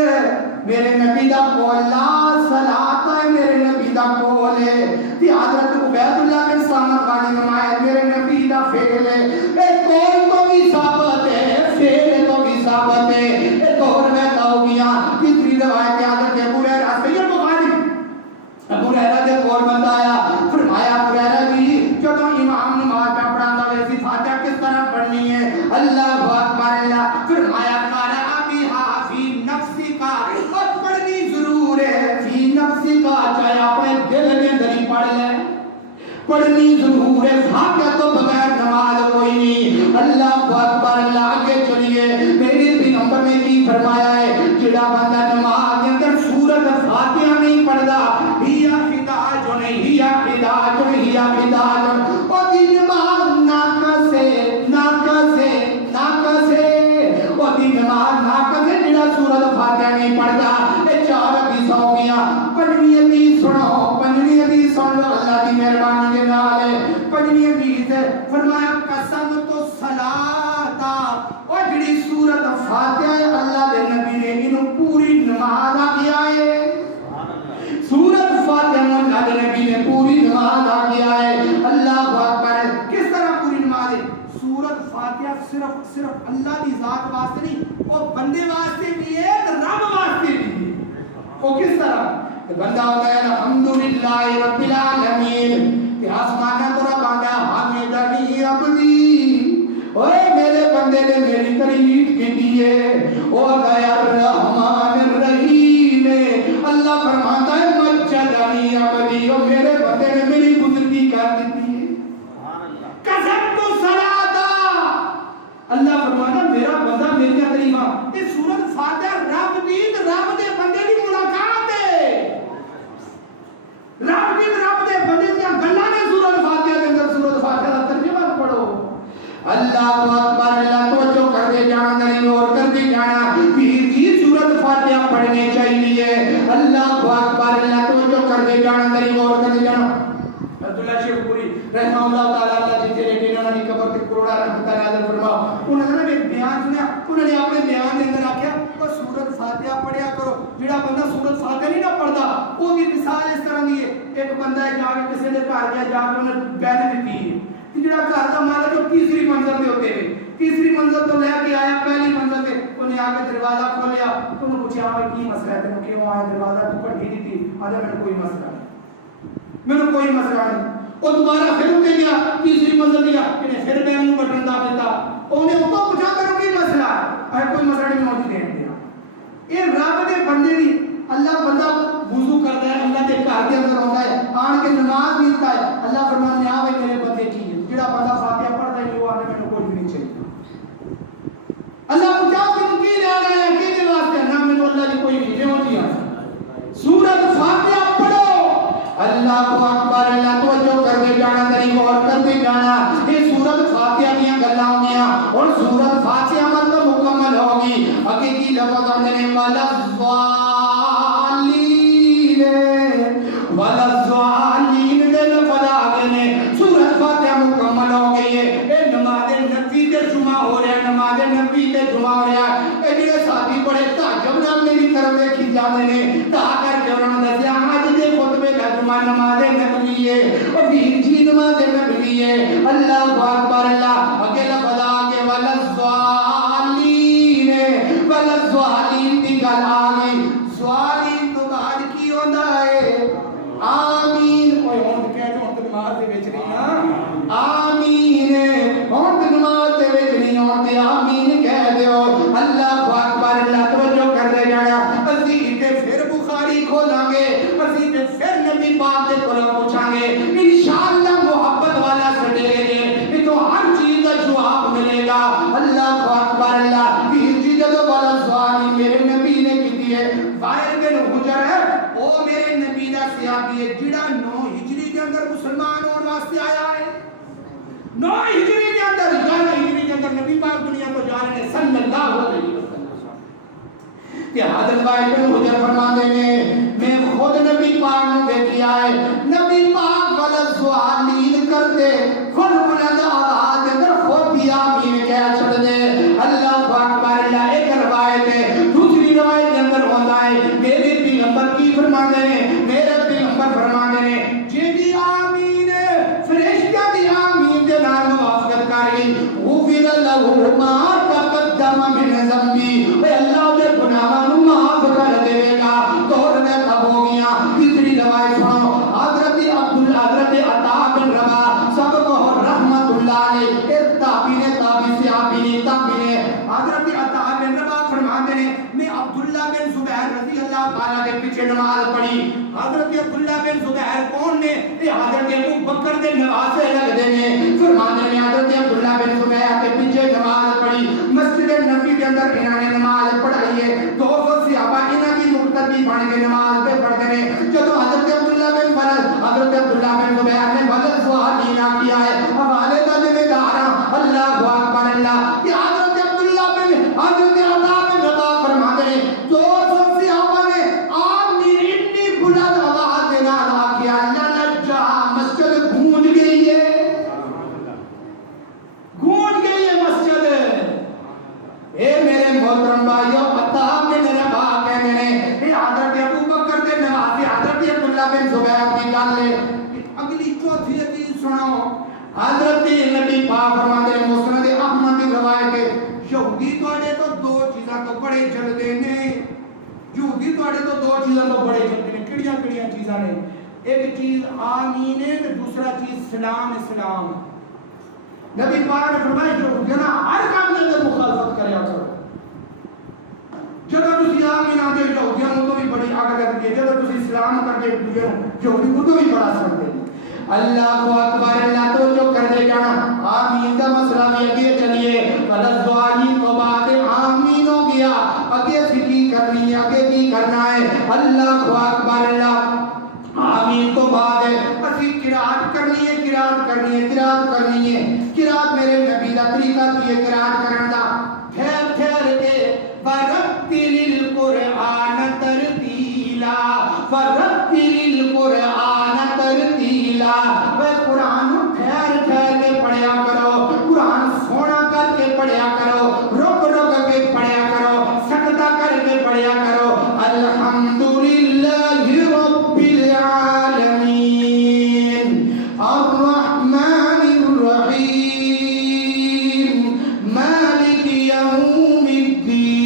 میرے نبی دا کول لا صلاۃ ہے میرے نبی دا کول ہے تے حضرت عبید اللہ بن سامت والی نمائے میرے نبی دا فعل ہے اے کول تو بھی ثابت ہے فعل تو بھی ثابت ہے اے دور میں ہو گیا تیسری روایت حضرت ابو ہریرہ سید بخاری ابو ہریرہ دے کول بندہ آیا فرمایا ابو ہریرہ جی جب امام نماز کا پڑھاتا ویسی فاتحہ کس طرح پڑھنی ہے اللہ اکبر اللہ فرمایا قرأ بها فی نفسی کا اور پڑھنی ضرور ہے فی نفسی کا چاہے اپنے دل میں اندر ہی پڑھ لیں پڑھنی ضرور ہے فاتحہ تو بغیر نماز کوئی نہیں اللہ اکبر اللہ آگے چلیے میرے پیغمبر نے کی فرمایا ہے جڑا بندہ نماز کے اندر سورۃ فاتحہ نہیں پڑھتا ہیا خداج نہیں ہیا خداج ہیا خداج اور دی نماز ناقص ہے ناقص ہے ناقص ہے اور دی نماز ناقص ہے جڑا سورۃ فاتحہ نہیں پڑھتا یہ چار حدیث ہو گیا پنجویں حدیث سنو پنجویں حدیث سن لو اللہ کی مہربانی کے نال ہے پنجویں حدیث فرمایا قسم تو صلاۃ اور جڑی سورۃ فاتحہ ہے اللہ دے نبی نے انہوں پوری نماز کیا ہے سورۃ فاتحہ اللہ دے نبی نے پوری نماز کیا ہے اللہ اکبر کس طرح پوری نماز ہے سورۃ فاتحہ صرف اللہ دی ذات واسطے نہیں وہ بندے واسطے بھی ہے رب واسطے بھی ہے وہ کس طرح بندہ ہوتا ہے الحمدللہ رب العالمین کہ آسمانہ تو رب آتا حامدنی عبدی اوے میرے بندے نے میری تعریف کی دیئے او غیر الرحمن الرحیم اللہ فرماتا ہے مجدنی عبدی او میرے بندے نے میری بزرگی کر دیتی ہے قسم تو صلاۃ اللہ فرماتا میرا بندہ میری تعریف یہ سورۃ فاتحہ رب دی رب دے بندے دی ملاقات ہے رب دے بندے دی گلاں نے سورۃ فاتحہ کے اندر سورۃ فاتحہ دا ترجمہ پڑھو اللہ اکبر اللہ تو جو کر دے جانا نہیں اور کر دے جانا پھر بھی سورۃ فاتحہ پڑھنی چاہیے اللہ اکبر اللہ تو جو کر دے جانا نہیں اور کر دے جانا عبداللہ شیخ پوری رحمہ اللہ تعالیٰ اللہ جی تیرے دین انہوں نے قبر کے کروڑا رحمت نازل فرماؤ انہوں نے ایک بیان سنیا انہوں نے اپنے بیان کے اندر آکھیا بس سورۃ فاتحہ پڑھیا کرو جڑا بندہ سورۃ فاتحہ نہیں نہ پڑھتا وہ دی مثال اس طرح دی ہے ایک بندہ جا کے کسی دے گھر گیا جا کے انہیں بیل دیتی ہے جڑا گھر کا مالک جو تیسری منزل پہ ہوتے ہیں تیسری منزل تو لے کے آیا پہلی منزل پہ انہیں آ کے دروازہ کھولیا تو انہوں نے پوچھا ہاں کی مسئلہ ہے تم کیوں آیا دروازہ تو کھڑی دی تھی آدھا میں کوئی مسئلہ نہیں میں کوئی مسئلہ نہیں وہ دوبارہ پھر اٹھ گیا تیسری منزل گیا انہیں پھر میں منہ بٹن دا دیتا انہیں اس کو پوچھا کرو کی مسئلہ ہے کوئی مسئلہ نہیں موجود دے دیا یہ رب دے بندے دی اللہ بندہ وضو کرتا ہے اللہ کے گھر کے اندر ہوتا ہے آن کے نماز پڑھتا ہے اللہ فرماتا ہے آوے میرے بندے کی ہے جڑا بندہ فاتحہ پڑھتا ہے وہ آنے میں کوئی نہیں چاہیے اللہ پوچھا کہ کی لے آنا ہے کی دے واسطے نہ میں اللہ کی کوئی نہیں ہو دیا سورۃ فاتحہ پڑھو اللہ اکبر اللہ تو جو کر دے جانا تیری غور کر دے جانا یہ سورۃ فاتحہ کی گلاں ہوگیاں اور سورۃ فاتحہ مطلب مکمل ہوگی اگے کی لفظ آندے نے والضالین دے لفظ آگے نے سورۃ فاتحہ مکمل ہو گئی ہے اے نماز نبی تے جمعہ ہو رہا ہے نماز نبی تے جمعہ ہو رہا ہے اے جڑے ساتھی بڑے تعجب نال میری طرف دیکھی جاندے نے تا کر کے انہوں نے دسیا اج دے خطبے کا جمعہ نماز نبی ہے اور بھی جی نماز نبی ہے اللہ اکبر اللہ اگے لفظ آگے والضالین دی گل آگئی ضالین تو بعد کی ہوندا ہے آمین اوے ہن کہہ جو ہن نماز دے وچ نہیں نا آمین ہن نماز دے وچ نہیں ہون تے آمین کہہ دیو اللہ اکبر اللہ توجہ کر دے جانا اسی تے پھر بخاری کھولیں گے اسی تے پھر نبی پاک دے کولوں پوچھاں گے انشاءاللہ محبت والا سٹے گے یہ تو ہر چیز کا جواب ملے گا اللہ اکبر اللہ پھر جی جدوں والا سوال میرے نبی نے کیتی ہے باہر بن حجر ہے بھی ہے جڑا 9 ہجری کے اندر مسلمان ہونے واسطے آیا ہے 9 ہجری کے اندر 11 ہجری کے اندر نبی پاک دنیا کو جا رہے ہیں صلی اللہ علیہ وسلم کہ حضرت بھائی بن حجر فرماتے ہیں میں خود نبی پاک نے دیکھی آئے نبی پاک غلط سوال نیند کرتے خود بلند آواز اندر خود بھی آمین کہہ چھڑ دے اللہ اکبر اللہ ایک روایت ہے دوسری روایت کے اندر ہوتا ہے میرے پیغمبر کی فرماتے ہیں میرے پیغمبر فرماتے ہیں جی بھی آمین فرشتہ بھی آمین دے نال موافقت کاری غفر له ما تقدم من ذنبی اے اللہ دے گناہاں معاف کر دے گا توڑ میں کب ہو گیا تیسری روایت سنو حضرت عطا بن ربا سب کو رحمت اللہ علیہ اس تابعین تابع سے تابعین حضرت عطا بن ربا فرماتے ہیں میں عبداللہ بن زبیر رضی اللہ تعالیٰ کے پیچھے نماز پڑھی حضرت عبداللہ بن زبیر کون نے یہ حضرت ابو بکر دے نواسے لگ دینے فرماتے ہیں حضرت عبداللہ بن زبیر کے پیچھے نماز پڑھی مسجد نبی کے اندر انہوں نے نماز پڑھائی ہے 200 صحابہ انہاں کی مقتدی بن کے نماز پہ پڑھتے ہیں جب حضرت عبداللہ بن زبیر نے غلط سوال نہ کیا ہے حوالے کا ذمہ دار اللہ اکبر اللہ کہ حضرت عبداللہ بن حضرت عطا بن ربا فرماتے ہیں 200 صحابہ نے آمین اتنی بلند آواز سے نعرہ کیا للجا مسجد گونج گئی ہے مسجد اے میرے محترم بھائیو عطا بن ربا کہنے نے حضرت ابو بکر دے نواسے حضرت عبداللہ بن زبیر کی گل ہے اگلی چوتھی حدیث سناؤ حضرت نبی پاک فرماتے ہیں مسند احمد کی روایت ہے یہودی تواڈے تو 2 چیزاں تو بڑے جلدے نے یہودی تواڈے تو 2 چیزاں تو بڑے جلدے نے کیڑیاں چیزاں نے ایک چیز آمین ہے تے دوسرا چیز سلام اسلام نبی پاک نے فرمایا جو جنا ہر کام کے اندر مخالفت کریا کرو جب تسی آمین آتے یہودیاں تو بھی بڑی آگ لگتی ہے جب تسی اسلام کر کے یہودی کو تو بھی بڑا سمجھتے ہیں اللہ اکبر اللہ تو جو کر دے جانا آمین کا مسئلہ بھی اگے چلیے غلط دعائی تو بعد آمین ہو گیا اگے کی کرنی ہے اگے کی کرنا ہے اللہ اکبر اللہ آمین تو بعد اسی قرات کرنی ہے قرات میرے نبی دا طریقہ کی قرات کرن دا ٹھہر کے ورتل القرآن ترتیلا ورتل القرآن ترتیلا وہ قرآن ٹھہر کے پڑھیا کرو قرآن سونا کر کے پڑھیا کرو رک کے پڑھیا کرو سجدہ کر کے پڑھیا کرو الحمدللہ رب العالمین الرحمن الرحیم مالک یوم الدین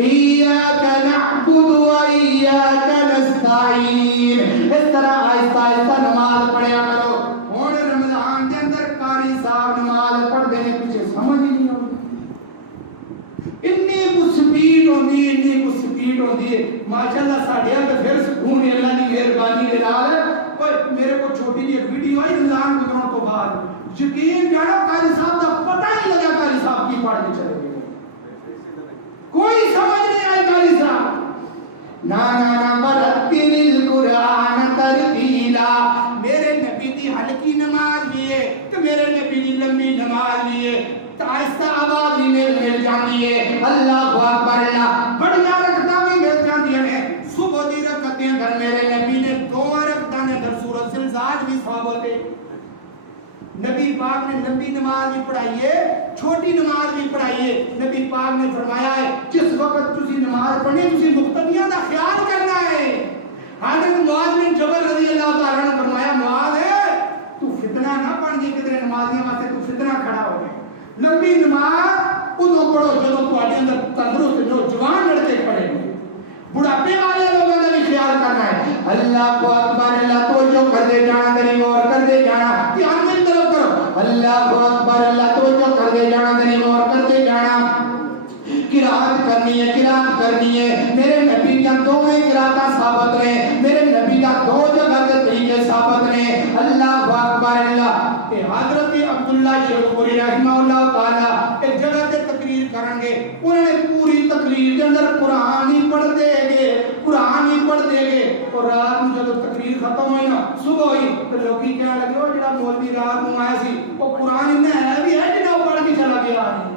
ایاک نعبد و ایاک نستعین اس طرح آہستہ نماز پڑھیا کرو ہن رمضان کے اندر قاری صاحب نماز پڑھ دے پیچھے سمجھ نہیں اتنی کو سپیڈ ہوندی ہے ماشاءاللہ ساڈے تے پھر سکون اللہ دی مہربانی دے نال اوے میرے کو چھوٹی جی ویڈیو آئی رمضان گزرن تو بعد یقین جانو قاری صاحب دا پتہ نہیں لگا قاری صاحب کی پڑھ کے چلے گئے کوئی سمجھ نہیں آئی قاری صاحب نا مرتل القرآن ترتیلا میرے نبی دی ہلکی نماز بھی ہے تے میرے نبی دی لمبی نماز بھی ہے آہستہ آواز بھی مل جاتی ہے اللہ اکبر اللہ بڑیاں رکعتاں بھی مل جاتی ہیں صبح دی رکعتیں اندر میرے نبی نے 2 رکعتاں اندر سورۃ زلزال بھی ثابت ہے نبی پاک نے لمبی نماز بھی پڑھائی ہے چھوٹی نماز بھی پڑھائی ہے نبی پاک نے فرمایا ہے جس وقت تسی نماز پڑھنی تسی مقتدیاں دا خیال کرنا ہے حضرت معاذ بن جبل رضی اللہ تعالیٰ نے فرمایا معاذ ہے تو فتنہ نہ بن جائے کدھر نمازیاں واسطے تو فتنہ کھڑا ہو گئے لمبی نماز ادو پڑھو جدو تواڈے اندر تندرست نوجوان لڑکے پڑھے بڑھاپے والے لوگوں کا بھی خیال کرنا ہے اللہ کو اکبر اللہ تو جو کر دے جانا دری غور کر دے جانا دھیان میں طرف کرو اللہ کو اکبر اللہ تو جو کر دے جانا دری غور کر دے جانا قرات کرنی ہے میرے نبی کا 2 قراتاں ثابت ہیں میرے نبی کا 2 جگہ کے طریقے ثابت ہیں اللہ اکبر اللہ کہ حضرت عبداللہ شیخ پوری رحمہ اللہ تعالی ایک جگہ تے تقریر کریں گے انہوں نے پوری تقریر کے اندر قرآن ہی پڑھ دے چلے گئے اور رات میں جب تقریر ختم ہوئی نا صبح ہوئی تو لوگ کہنے لگے وہ جڑا مولوی رات میں آیا سی وہ قرآن اتنا ہے بھی ہے جنہیں وہ پڑھ کے چلا گیا ہے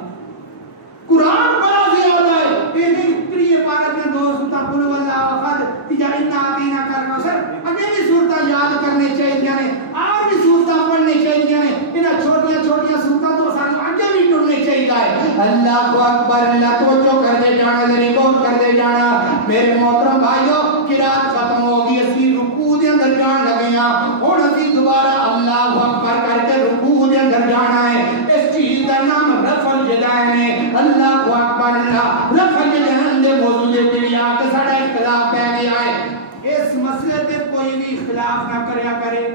قرآن بڑا زیادہ ہے یہ نہیں تری پارت میں دو سلطہ قلو اللہ آخد یا انہا آتینا کرنا سر اگر بھی صورتہ یاد کرنے چاہیے اور بھی صورتہ پڑھنے چاہیے انہا چھوٹیاں صورتہ تو سارے آگے بھی ٹھوڑنے چاہیے اللہ کو اکبر اللہ توجہ کر دے جانا ذری بہت کر دے جانا میرے محترم بھائیو قرآن ختم ہوگی اسی رکوع دے اندر جان لگیاں اور اسی دوبارہ اللہ اکبر کر کے رکوع دے اندر جانا ہے اس چیز کا نام رفع الجدائن ہے اللہ اکبر اللہ رفع الجدائن دے موضوع دے دنیا کے ساڑھا اختلاف پہ گیا ہے اس مسئلے تے کوئی بھی اختلاف نہ کریا کرے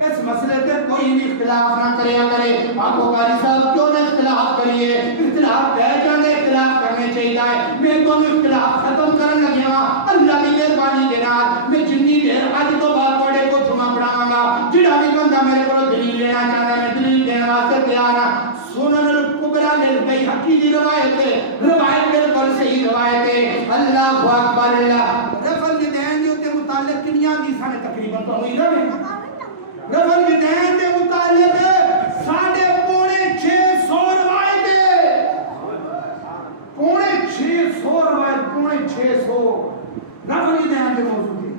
اس مسئلے تے کوئی بھی اختلاف نہ کریا کرے آپ کو قاری صاحب کیوں نہ اختلاف کریے اختلاف کہہ جانے اختلاف کرنے چاہیے میں تو اختلاف ختم کرنے لگیا اللہ کی مہربانی کے نال میں جنی دیر اج تو بعد بڑے کو جمعہ پڑھاواں گا جڑا بھی بندہ میرے کو دلیل لینا چاہتا ہے میں دلیل دینے واسطے تیار ہوں سنن الکبریٰ للبیہقی کی روایت ہے روایت بالکل صحیح روایت ہے اللہ اکبر اللہ رفع الجدین کے متعلق کنیاں حدیثاں نے تقریباً تو ہوئی رہے رفع الجدین کے متعلق 650 روایتیں 650 روایت 650 رفع الجدین کے موضوع تھی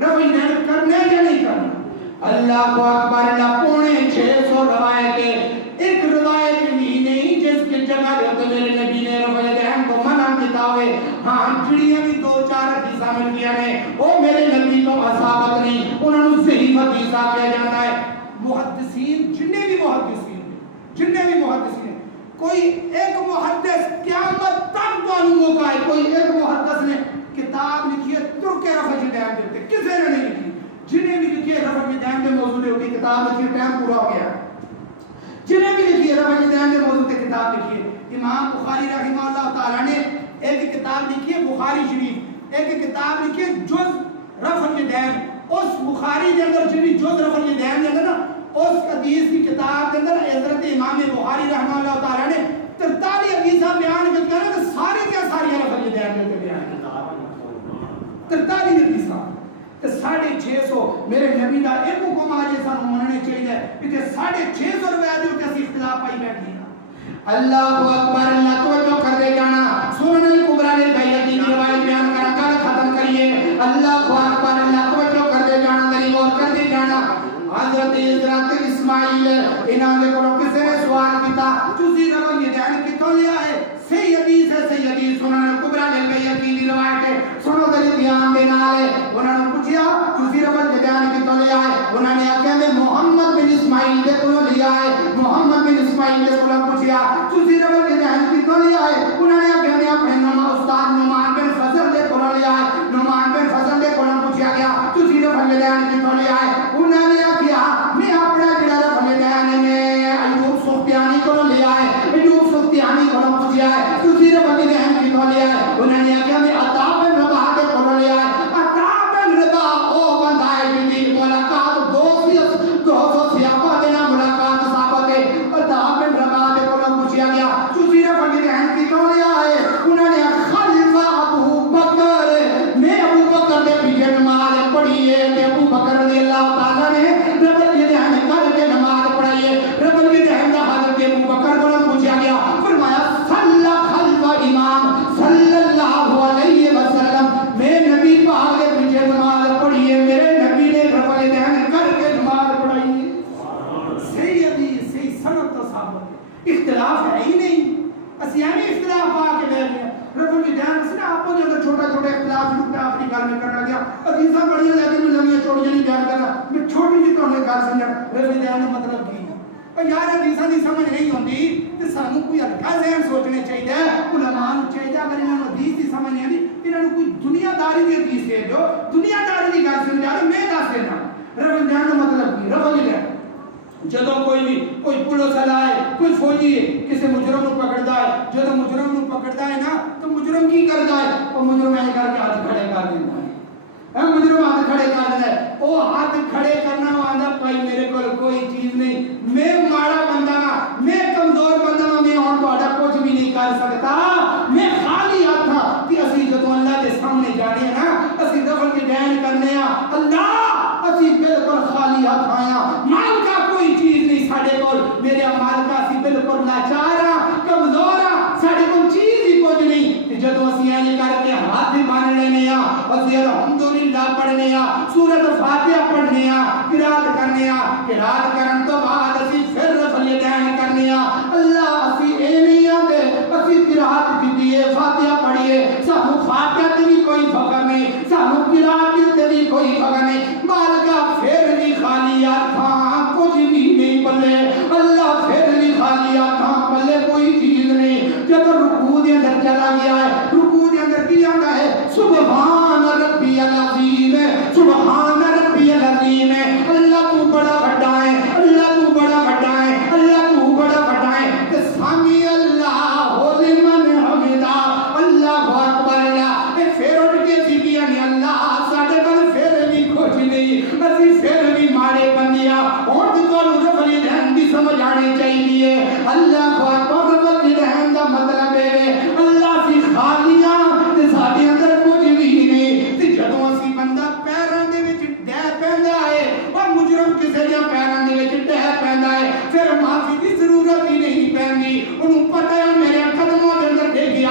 رفع الجدین کرنے یا نہیں کرنا اللہ کو اکبر اللہ 650 روایتیں ایک روایت بھی نہیں جس کی جگہ رہتے میرے نبی نے رفع الجدین کو منع کیتا ہوئے ہاں چڑیاں بھی 2-4 حدیثاں مل گیا میں وہ میرے نبی کو اصابت نہیں انہوں نے صحیح حدیثہ کیا جاتا ہے محدثین جنہیں بھی محدثین کوئی ایک محدث قیامت تک تو موقع ہے کوئی ایک محدث نے کتاب لکھی ہے ترک رفع الجدین دیتے کسے نے نہیں لکھی جنہیں بھی لکھی ہے رفع الجدین کے موضوع ہوتی کتاب لکھی ہے ٹائم پورا ہو گیا جنہیں بھی لکھی ہے رفع الجدین کے موضوع پہ کتاب لکھی ہے امام بخاری رحمہ اللہ تعالیٰ نے ایک کتاب لکھی ہے بخاری شریف ایک کتاب لکھی ہے جز رفع الجدین اس بخاری کے اندر جنہیں جز رفع الجدین کے اندر اس حدیث کی کتاب کے اندر حضرت امام بخاری رحمہ اللہ تعالیٰ نے 43 حدیثاں بیان کیا کہ ساری کیا ساری رفع الجدین کے بیان کیا 43 حدیثاں 650 میرے نبی دا ایک حکم آج سانو مننے چاہیے کہ 650 روایتوں کے اسی اختلاف پائی بیٹھی اللہ اکبر اللہ توجہ کر دے جانا سنن الکبریٰ للبیہقی کی روایت بیان کرا کر ختم کریے اللہ اکبر اللہ توجہ کر دے جانا میری غور کر دے جانا حضرت اسماعیل انہاں نے کو کسی نے سوال کیتا تسی رفع الجدین کتوں لیا ہے صحیح حدیث ہے صحیح حدیث سنن الکبریٰ للبیہقی کی روایت ہے سنو ذرا دھیان دینا ہے انہوں نے پوچھا تسی رفع الجدین کتوں لیا ہے انہوں نے کہا میں محمد بن اسماعیل دے کولوں لیا ہے محمد بن اسماعیل دے کولوں پوچھا تسی رفع الجدین کتوں لیا ہے انہوں نے کہا میں اپنے استاد نعمان بن فضل دے کولوں لیا ہے نعمان بن فضل دے کولوں پوچھا گیا تسی رفع الجدین کتوں لیا ہے انہوں نے کہا میں اپنا جڑا رفع الجدین میں ایوب سختیانی کولوں لیا ہے ایوب سختیانی کولوں پوچھا ہے تسی رفع الجدین کتوں لیا ہے انہوں نے کہا میں عطا بن رباح دے کولوں لیا ہے عطا بن رباح او بندہ ہے جن ملاقات 200 سیاپا دینا ملاقات صحابت ہے عطا بن رباح دے کولوں پوچھا گیا تسی رفع الجدین کتوں لیا ہے انہوں نے خلف ابو بکر میں ابو بکر دے پیچھے نماز پڑھی ہے کہ ابو بکر رضی اللہ تعالیٰ نے رفع الجدین کر کے نماز پڑھی ہے رفع الجدین کا حضرت ابو بکر کو پوچھا گیا فرمایا صلی خلف امام صلی اللہ علیہ وسلم میں نبی پاک کے پیچھے نماز پڑھی ہے میرے نبی نے رفع الجدین کر کے نماز پڑھی ہے صحیح حدیث صحیح سند تو ثابت اختلاف ہے ہی نہیں اسی ہمیں اختلاف آ کے بیٹھ گیا رفع الجدین سے آپ کو جو چھوٹا چھوٹا اختلاف جو آخری گل میں کرنا گیا حدیثاں بڑی زیادہ میں لمبی چوڑیاں نہیں بیان کرنا میں چھوٹی سی تو گل سمجھا رفع الجدین کا مطلب کی یار حدیثاں دی سمجھ نہیں ہوندی تے سانو کوئی ہلکا ذہن سوچنے چاہیے علماء نوں چاہیے اگر انہاں نوں حدیث دی سمجھ نہیں آندی انہاں نوں کوئی دنیا داری دی حدیث دے دیو دنیا داری دی گل سمجھا میں دس دینا رفع الجدین کا مطلب کی رفع الجدین جدو کوئی پولیس والا ہے کوئی فوجی ہے کسی مجرم کو پکڑتا ہے جدو مجرم کو پکڑتا ہے نا تو مجرم کی کرتا ہے وہ مجرم ایسے کر کے ہاتھ کھڑے کر دیتا ہے مجرم ہاتھ کھڑے کر دیتا ہے وہ ہاتھ کھڑے کرنا آدھا بھائی میرے کو کوئی چیز نہیں میں ماڑا بندہ میں کمزور بندہ میں اور بڑا کچھ بھی نہیں کر سکتا میں خالی ہاتھ تھا کہ اسی جدو اللہ کے سامنے جانے نا اللہ اسی بالکل خالی ہاتھ آیا مال کا کوئی چیز نہیں ساڈے کول میرے مال کا اسی بالکل لاچار ہاں کمزور ہاں ساڈے کول چیز ہی کچھ نہیں تے جدوں اسی اینج کر کے ہاتھ بھی بن لینے ہاں اسی الحمدللہ پڑھنے ہاں سورۃ فاتحہ پڑھنے ہاں قرات کرنے ہاں قرات کرن تو بعد اسی پھر رفع الیدین کرنے ہاں اللہ اسی اے نہیں آندے اسی قرات کیتیے فاتحہ پڑھیے سانو فاتحہ تے بھی کوئی فخر نہیں سانو قرات تے بھی کوئی فخر نہیں مال کا پھر بھی خالی ہاتھاں کچھ بھی نہیں بلے اللہ پھر بھی خالی ہاتھاں بلے کوئی چیز نہیں جب رکوع دے اندر چلا گیا ہے رکوع دے اندر کی آندا ہے سبحان ربی العظیم سبحان ربی العظیم اللہ تو بڑا بڑا ہے اللہ تو بڑا بڑا ہے اللہ تو بڑا بڑا ہے تے سامی اللہ لمن حمدا اللہ اکبر اللہ اے پھر اٹھ کے سیدھیاں نے اللہ ساڈے کول پھر بھی کچھ نہیں اسی پھر بھی مارے بندیاں ہن تے تانوں رفع الیدین دی سمجھ آنی چاہیے اللہ اکبر رفع الیدین دا مطلب ہے اللہ سی خالیاں تے ساڈے اندر کچھ بھی نہیں تے جدوں اسی بندہ پیراں دے وچ ڈہ پیندا ہے اور مجرم کسے دے پیراں دے وچ ڈہ پیندا ہے پھر معافی دی ضرورت ہی نہیں پیندی اونوں پتہ